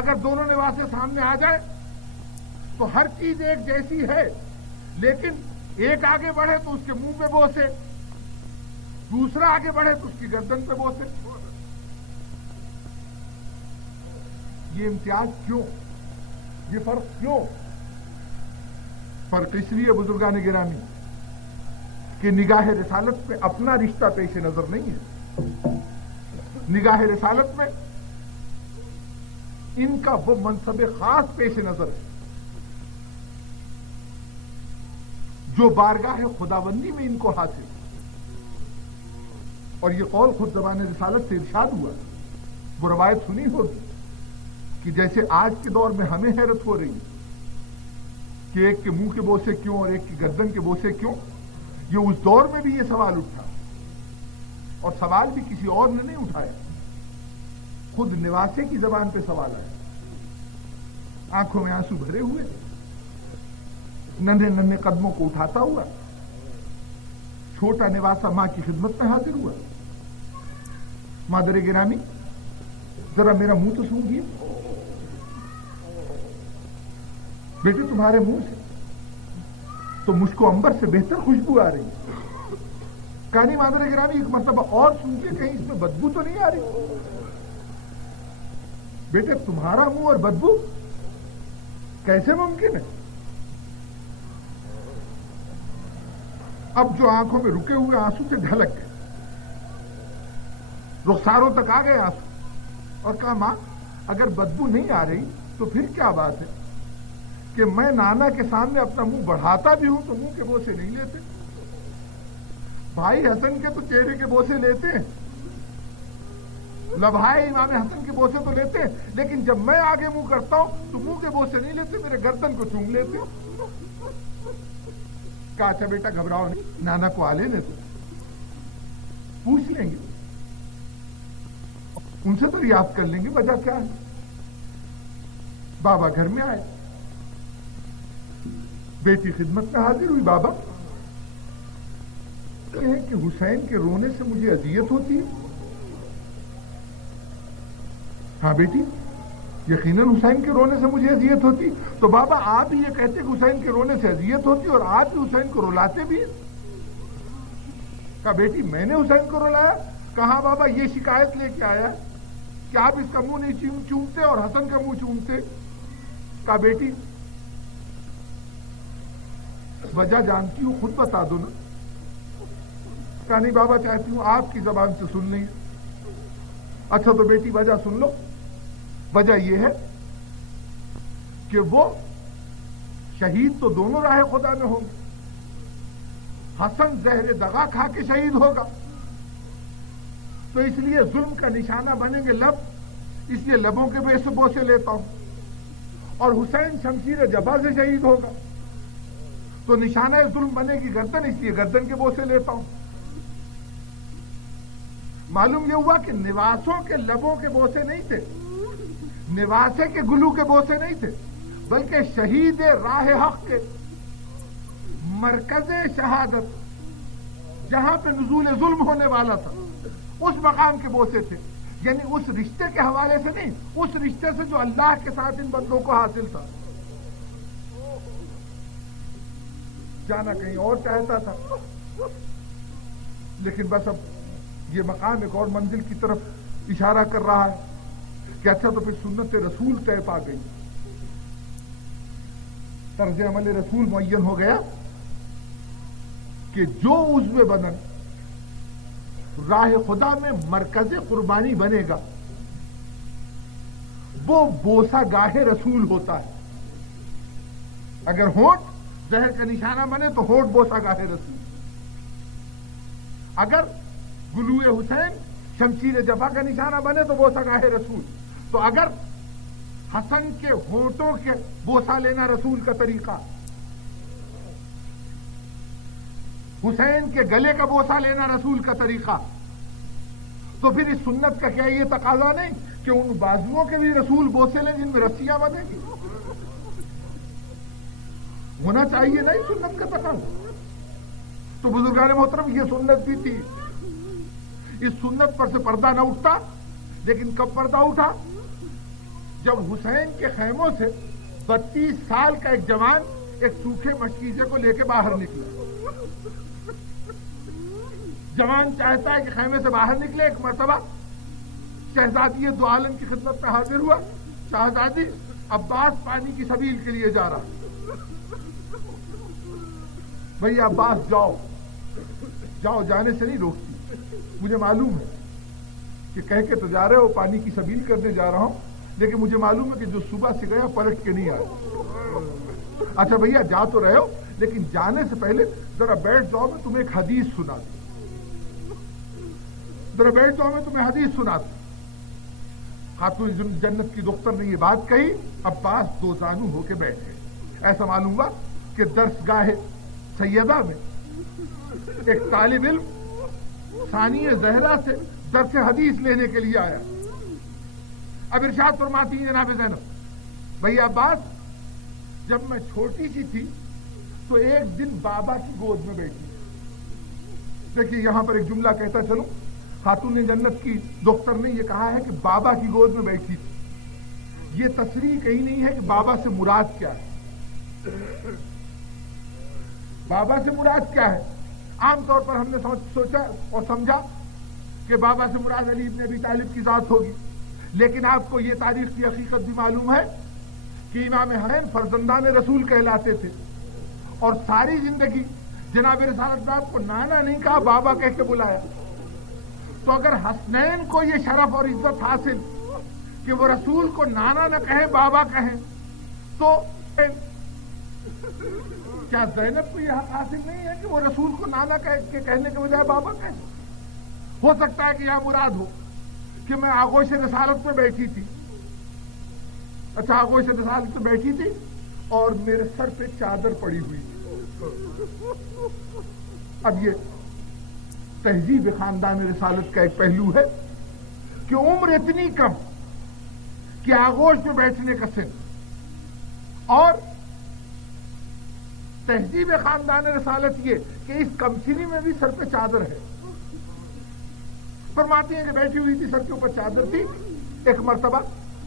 اگر دونوں نواسے سامنے آ جائے تو ہر چیز ایک جیسی ہے، لیکن ایک آگے بڑھے تو اس کے منہ پہ بوسے، دوسرا آگے بڑھے تو اس کی گردن پہ بوسے۔ یہ امتیاز کیوں، یہ فرق کیوں؟ فرق اس لیے بزرگان گرامی کہ نگاہ رسالت پہ اپنا رشتہ پیش نظر نہیں ہے، نگاہ رسالت میں ان کا وہ منصب خاص پیش نظر ہے جو بارگاہ خداوندی میں ان کو حاصل ہے۔ اور یہ قول خود زبان رسالت سے ارشاد ہوا، وہ روایت سنی ہوگی کہ جیسے آج کے دور میں ہمیں حیرت ہو رہی ہے کہ ایک کے منہ کے بوسے کیوں اور ایک کی گردن کے بوسے کیوں. یہ اس دور میں بھی یہ سوال اٹھا اور سوال بھی کسی اور نے نہیں اٹھایا, خود نواسے کی زبان پہ سوال آیا. آنکھوں میں آنسو بھرے ہوئے, ننھے ننھے قدموں کو اٹھاتا ہوا چھوٹا نواسا ماں کی خدمت میں حاضر ہوا. مادر گرامی ذرا میرا منہ تو سونگھیے, بیٹے تمہارے منہ سے تو مجھ کو عنبر سے بہتر خوشبو آ رہی ہے. کہانی مادر گرامی ایک مرتبہ اور سنیے, کہیں اس میں بدبو تو نہیں آ رہی. بیٹے تمہارا منہ اور بدبو کیسے ممکن ہے؟ اب جو آنکھوں میں رکے ہوئے آنسو سے ڈھلک گئے, رخساروں تک آ گئے آنسو, اور کہا ماں اگر بدبو نہیں آ رہی تو پھر کیا بات ہے کہ میں نانا کے سامنے اپنا منہ بڑھاتا بھی ہوں تو منہ کے بوسے نہیں لیتے. بھائی حسن کے تو چہرے کے بوسے لیتے ہیں, لبھائے امام حسن کے بوسے تو لیتے ہیں, لیکن جب میں آگے منہ کرتا ہوں تو منہ کے بوسے نہیں لیتے, میرے گردن کو چوم لیتے. کہا اچھا بیٹا گھبراؤ نہیں, نانا کو آ لینے تو پوچھ لیں گے, ان سے تو یاد کر لیں گے وجہ کیا ہے. بابا گھر میں آئے, بیٹی خدمت میں حاضر ہوئی. بابا کہتے ہیں کہ حسین کے رونے سے مجھے اذیت ہوتی ہے. ہاں بیٹی یقیناً حسین کے رونے سے مجھے اذیت ہوتی. تو بابا آپ ہی یہ کہتے کہ حسین کے رونے سے اذیت ہوتی اور آپ ہی حسین کو رلاتے بھی ہیں. کہا بیٹی میں نے حسین کو رلایا؟ کہاں بابا یہ شکایت لے کے آیا کہ آپ اس کا منہ نہیں چومتے اور حسن کا منہ چومتے. کہا بیٹی وجہ جانتی ہوں, خود بتا دو نا. کہا نہیں بابا چاہتی ہوں آپ کی زبان سے سن لیں. اچھا تو بیٹی وجہ سن لو. وجہ یہ ہے کہ وہ شہید تو دونوں راہ خدا میں ہوں گے. حسن زہر دغا کھا کے شہید ہوگا تو اس لیے ظلم کا نشانہ بنیں گے لب, اس لیے لبوں کے بے سے بوسے لیتا ہوں. اور حسین شمشیر جبا سے شہید ہوگا تو نشانہ ظلم بنے گی گردن, اس لیے گردن کے بوسے لیتا ہوں. معلوم یہ ہوا کہ نواسوں کے لبوں کے بوسے نہیں تھے, نواسے کے گلو کے بوسے نہیں تھے, بلکہ شہید راہ حق کے مرکز شہادت جہاں پہ نزول ظلم ہونے والا تھا اس مقام کے بوسے تھے. یعنی اس رشتے کے حوالے سے نہیں, اس رشتے سے جو اللہ کے ساتھ ان بندوں کو حاصل تھا. جانا کہیں اور چاہتا تھا, لیکن بس اب یہ مقام ایک اور منزل کی طرف اشارہ کر رہا ہے کہ اچھا تو پھر سنت رسول طے پا گئی, طرز عمل رسول معین ہو گیا کہ جو عضو بدن راہ خدا میں مرکز قربانی بنے گا وہ بوسہ گاہ رسول ہوتا ہے. اگر ہونٹ زہر کا نشانہ بنے تو ہونٹ بوسہ گاہ رسول, اگر گلوئے حسین شمشیر جفا کا نشانہ بنے تو بوسہ گاہ رسول. تو اگر حسن کے ہونٹوں کے بوسہ لینا رسول کا طریقہ, حسین کے گلے کا بوسہ لینا رسول کا طریقہ, تو پھر اس سنت کا کیا یہ تقاضا نہیں کہ ان بازوؤں کے بھی رسول بوسے لیں جن میں رسیاں بندیں گی؟ ہونا چاہیے نہیں سنت کا تقاضا. تو بزرگان محترم یہ سنت بھی تھی. اس سنت پر سے پردہ نہ اٹھتا, لیکن کب پردہ اٹھا؟ جب حسین کے خیموں سے 32 سال کا ایک جوان ایک سوکھے مشکیزے کو لے کے باہر نکلا. جوان چاہتا ہے کہ خیمے سے باہر نکلے. ایک مرتبہ شہزادی دو عالم کی خدمت میں حاضر ہوا. شہزادی عباس پانی کی سبیل کے لیے جا رہا. بھئی عباس جاؤ جاؤ, جانے سے نہیں روکتی, مجھے معلوم ہے کہ کہہ کے تو جا رہے ہو پانی کی سبیل کرنے جا رہا ہوں, لیکن مجھے معلوم ہے کہ جو صبح سے گیا پلٹ کے نہیں آیا. اچھا بھیا جا تو رہے ہو, لیکن جانے سے پہلے ذرا بیٹھ جاؤ, میں تمہیں ایک حدیث سنا دوں. ذرا بیٹھ جاؤ, میں تمہیں حدیث سنا دوں. خاتون جنت کی دختر نے یہ بات کہی. عباس دو زانو ہو کے بیٹھے. ایسا معلوم ہوا کہ درس گاہ سیدہ میں ایک طالب علم ثانیہ زہرا سے درس حدیث لینے کے لیے آیا. اب ارشاد فرماتی ہیں جناب زینب بھائی عباس جب میں چھوٹی سی تھی تو ایک دن بابا کی گود میں بیٹھی. دیکھیے یہاں پر ایک جملہ کہتا چلوں, خاتون جنت کی دختر نے یہ کہا ہے کہ بابا کی گود میں بیٹھی تھی. یہ تصریح کہیں نہیں ہے کہ بابا سے مراد کیا ہے. بابا سے مراد کیا ہے؟ عام طور پر ہم نے سوچا اور سمجھا کہ بابا سے مراد علی ابن ابی طالب کی ذات ہوگی, لیکن آپ کو یہ تاریخ کی حقیقت بھی معلوم ہے کہ امام حسین فرزندان رسول کہلاتے تھے اور ساری زندگی جناب رسالت صاحب کو نانا نہیں کہا, بابا کہہ کے بلایا. تو اگر حسنین کو یہ شرف اور عزت حاصل کہ وہ رسول کو نانا نہ کہیں بابا کہیں, تو کیا زینب کو یہ حق حاصل نہیں ہے کہ وہ رسول کو نانا کہنے کے بجائے بابا کہیں؟ ہو سکتا ہے کہ یہاں مراد ہو کہ میں آغوش رسالت پہ بیٹھی تھی. اچھا آغوش رسالت پہ بیٹھی تھی اور میرے سر پہ چادر پڑی ہوئی تھی. اب یہ تہذیب خاندان رسالت کا ایک پہلو ہے کہ عمر اتنی کم کہ آغوش پہ بیٹھنے کا سن, اور تہذیب خاندان رسالت یہ کہ اس کمسنی میں بھی سر پہ چادر ہے. فرماتی ہیں کہ بیٹھی ہوئی تھی, سر کے اوپر چادر تھی. ایک مرتبہ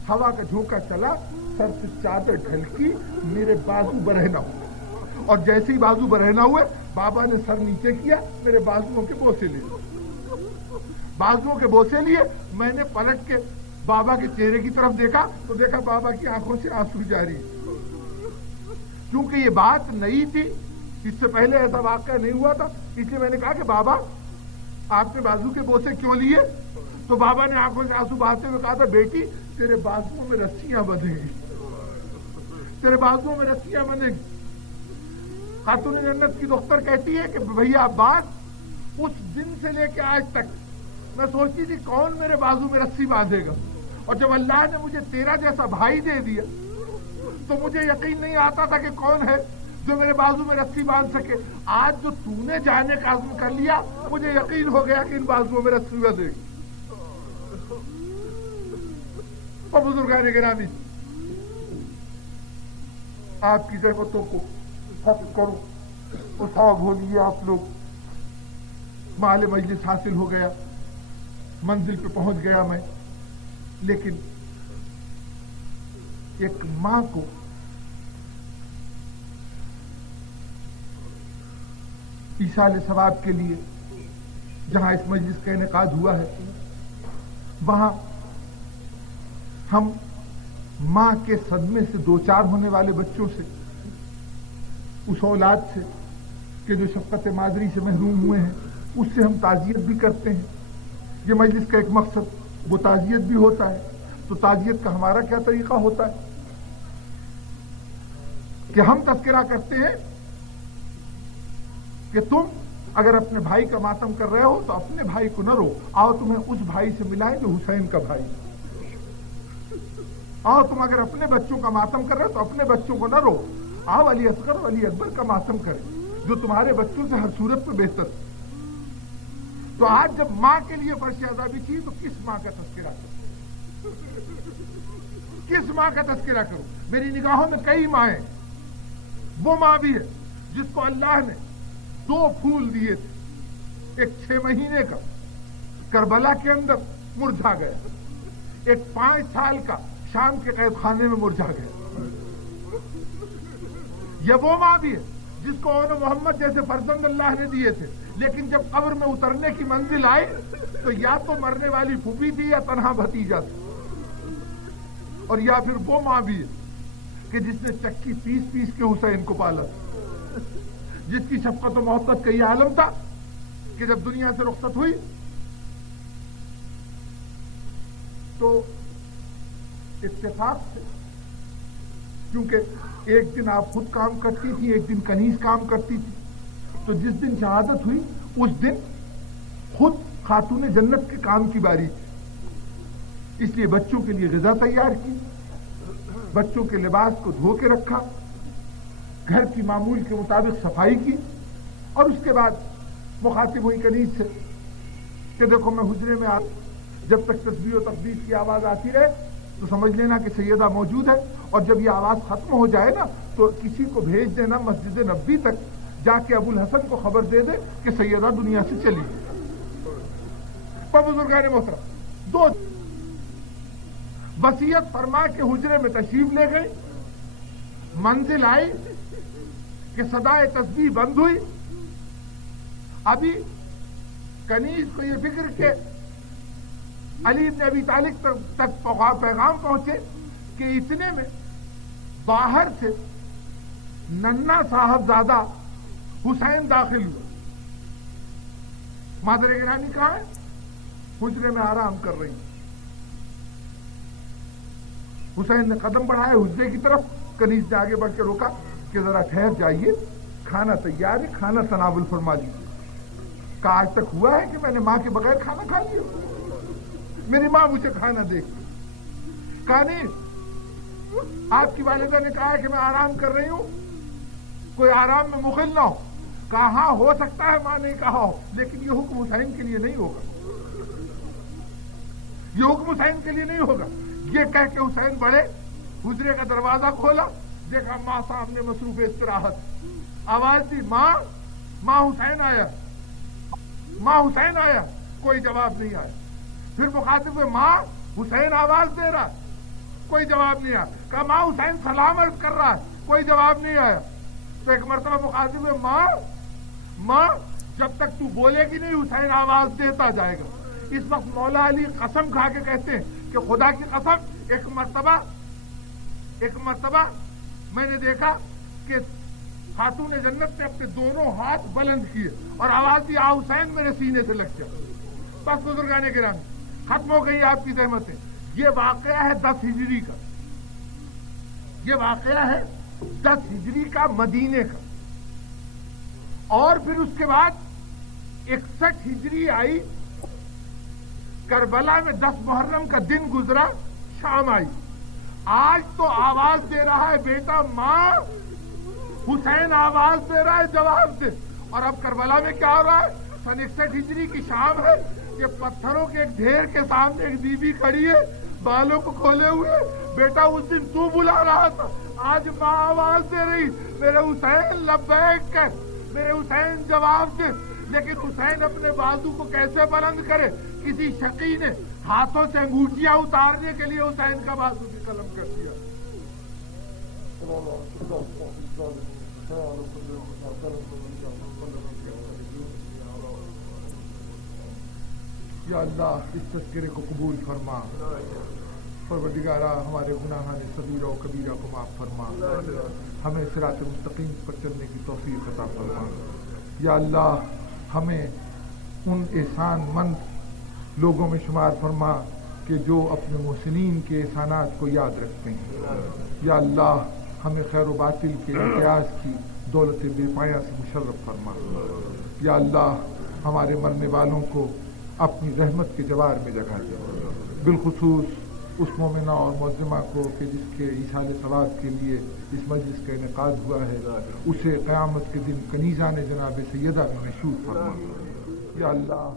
ہوا کا جھونکا چلا, سر سے چادر ڈھلکی, میرے بازو برہنہ ہوئے, اور جیسے ہی بازو برہنہ ہوئے بابا نے سر نیچے کیا, میرے بازوؤں کے بوسے لیے. بازوؤں کے بوسے لیے, میں نے پلٹ کے بابا کے چہرے کی طرف دیکھا تو دیکھا بابا کی آنکھوں سے آنسو جاری. کیونکہ یہ بات نئی تھی, اس سے پہلے ایسا واقعہ نہیں ہوا تھا, اس لیے میں نے کہا کہ بابا آپ نے بازو کے بوسے کیوں لیے؟ تو بابا نے آنکھوں سے آنسو بہاتے ہوئے کہا تھا بیٹی تیرے بازوؤں میں رسیاں بندھیں گی, تیرے بازوؤں میں رسیاں بندھیں گی. خاتون جنت کی دختر کہتی ہے کہ بھیا بات اس دن سے لے کے آج تک میں سوچتی تھی کون میرے بازو میں رسی باندھے گا, اور جب اللہ نے مجھے تیرا جیسا بھائی دے دیا تو مجھے یقین نہیں آتا تھا کہ کون ہے جو میرے بازو میں رسی باندھ سکے. آج جو تو نے جانے کا عزم کر لیا مجھے یقین ہو گیا کہ ان بازوؤں میں رسی بندھے گی. اور بزرگان گرامی آپ کی ضرورتوں کو حق کرو, اٹھاؤ بولیے آپ لوگ. مال مجلس حاصل ہو گیا, منزل پہ پہنچ گیا میں, لیکن ایک ماں کو ایصال ثواب کے لیے جہاں اس مجلس کا انعقاد ہوا ہے وہاں ہم ماں کے صدمے سے دوچار ہونے والے بچوں سے, اس اولاد سے کہ جو شفقت مادری سے محروم ہوئے ہیں, اس سے ہم تعزیت بھی کرتے ہیں. یہ مجلس کا ایک مقصد وہ تعزیت بھی ہوتا ہے. تو تعزیت کا ہمارا کیا طریقہ ہوتا ہے کہ ہم تذکرہ کرتے ہیں کہ تم اگر اپنے بھائی کا ماتم کر رہے ہو تو اپنے بھائی کو نہ رو, آؤ تمہیں اس بھائی سے ملائیں جو حسین کا بھائی. آؤ تم اگر اپنے بچوں کا ماتم کر رہے ہو تو اپنے بچوں کو نہ رو, آؤ علی اصغر اور علی اکبر کا ماتم کریں جو تمہارے بچوں سے ہر صورت میں بہتر. تو آج جب ماں کے لیے فرش عذابی تھی تو کس ماں کا تذکرہ کروں, کس ماں کا تذکرہ کروں؟ میری نگاہوں میں کئی مائیں. وہ ماں بھی ہے جس کو اللہ نے 2 پھول دیے تھے, ایک 6 مہینے کا کربلا کے اندر مرجھا گیا, ایک 5 سال کا شام کے قید خانے میں مرجھا گیا. یہ وہ ماں بھی ہے جس کو اون محمد جیسے فرزند اللہ نے دیے تھے, لیکن جب قبر میں اترنے کی منزل آئی تو یا تو مرنے والی پھوپھی تھی یا تنہا بھتیجا تھا. اور یا پھر وہ ماں بھی ہے کہ جس نے چکی پیس کے حسین کو پالا, جس کی شفقت و محبت کا یہ عالم تھا کہ جب دنیا سے رخصت ہوئی تو اتفاق سے, کیونکہ ایک دن آپ خود کام کرتی تھی, ایک دن کنیز کام کرتی تھی, تو جس دن شہادت ہوئی اس دن خود خاتون جنت کے کام کی باری تھی. اس لیے بچوں کے لیے غذا تیار کی, بچوں کے لباس کو دھو کے رکھا, گھر کی معمول کے مطابق صفائی کی، اور اس کے بعد مخاطب ہوئی کنیز سے کہ دیکھو میں حجرے میں جب تک تسبیح و تقدیس کی آواز آتی رہے تو سمجھ لینا کہ سیدہ موجود ہے، اور جب یہ آواز ختم ہو جائے نا تو کسی کو بھیج دینا مسجد نبوی تک، جا کے ابو الحسن کو خبر دے دے کہ سیدہ دنیا سے چلی گئی۔ بزرگان محترم، دو وصیت فرما کے حجرے میں تشریف لے گئی، منزل آئی کہ صدائے تسبیح بند ہوئی۔ ابھی کنیز کو یہ فکر کہ علی بن ابی طالب تک پیغام پہنچے کہ اتنے میں باہر سے ننا صاحبزادہ حسین داخل ہوئے۔ مادر گرامی کہاں ہے؟ حجرے میں آرام کر رہی۔ حسین نے قدم بڑھائے حجرے کی طرف، کنیز نے آگے بڑھ کے روکا کہ ذرا ٹھہر جائیے، کھانا تیار ہے، کھانا تناول فرما لیجیے۔ کہا آج تک ہوا ہے کہ میں نے ماں کے بغیر کھانا کھا لیا؟ میری ماں مجھے کھانا دے۔ کہا نہیں، آپ کی والدہ نے کہا ہے کہ میں آرام کر رہی ہوں، کوئی آرام میں مخل نہ ہو۔ کہا ہاں ہو سکتا ہے ماں نے کہا ہو، لیکن یہ حکم حسین کے لیے نہیں ہوگا، یہ حکم حسین کے لیے نہیں ہوگا۔ یہ کہہ کے حسین بڑے، حجرے کا دروازہ کھولا، دیکھا ماں سامنے مصروف استراحت۔ آواز دی ماں، ماں حسین آیا، ماں حسین آیا، کوئی جواب نہیں آیا۔ پھر مخاطب ہوئے ماں حسین آواز دے رہا، کوئی جواب نہیں آیا۔ کہا ماں حسین سلام عرض کر رہا ہے، کوئی جواب نہیں آیا۔ تو ایک مرتبہ مخاطب ہوئے ماں، ماں جب تک تو بولے گی نہیں حسین آواز دیتا جائے گا۔ اس وقت مولا علی قسم کھا کے کہتے ہیں کہ خدا کی قسم ایک مرتبہ میں نے دیکھا کہ خاتون جنت نے اپنے دونوں ہاتھ بلند کیے اور آواز دی آ حسین میرے سینے سے لگ جاؤ۔ بس بزرگان گرامی، ختم ہو گئی آپ کی زحمتیں۔ یہ واقعہ ہے 10 ہجری کا، یہ واقعہ ہے 10 ہجری کا مدینے کا۔ اور پھر اس کے بعد 61 ہجری آئی، کربلا میں 10 محرم کا دن گزرا، شام آئی۔ آج تو آواز دے رہا ہے بیٹا ماں، حسین آواز دے رہا ہے جواب دے۔ اور اب کربلا میں کیا ہو رہا ہے؟ سن 61 ہجری کی شام ہے کہ پتھروں کے ایک ڈھیر کے سامنے ایک بی بی کھڑی ہے، بالوں کو کھولے ہوئے۔ بیٹا اس دن تو بلا رہا تھا، آج ماں آواز دے رہی، میرے حسین لبیک کہہ، میرے حسین جواب دے۔ لیکن حسین اپنے بازو کو کیسے بلند کرے؟ کسی شقی نے ہاتھوں سے انگوٹھیاں اتارنے کے لیے حسین کا بازو بھی قلم کر دیا۔ یا اللہ اس تذکرے کو قبول فرما، پروردگارا ہمارے گناہان صغیرہ و کبیرہ کو معاف فرما، ہمیں صراط مستقیم پر چلنے کی توفیق عطا فرما۔ یا اللہ ہمیں ان احسان مند لوگوں میں شمار فرما کہ جو اپنے محسنین کے احسانات کو یاد رکھتے ہیں۔ یا اللہ ہمیں خیر و باطل کے امتیاز کی دولت بے پایہ سے مشرف فرما۔ یا اللہ ہمارے مرنے والوں کو اپنی رحمت کے جوار میں جگہ دے، بالخصوص اس مومنہ اور معظمہ کو کہ جس کے ایصال ثواب کے لیے اس مجلس کا انعقاد ہوا ہے، اسے قیامت کے دن کنیزان جناب سیدہ میں محشور فرما۔ یا اللہ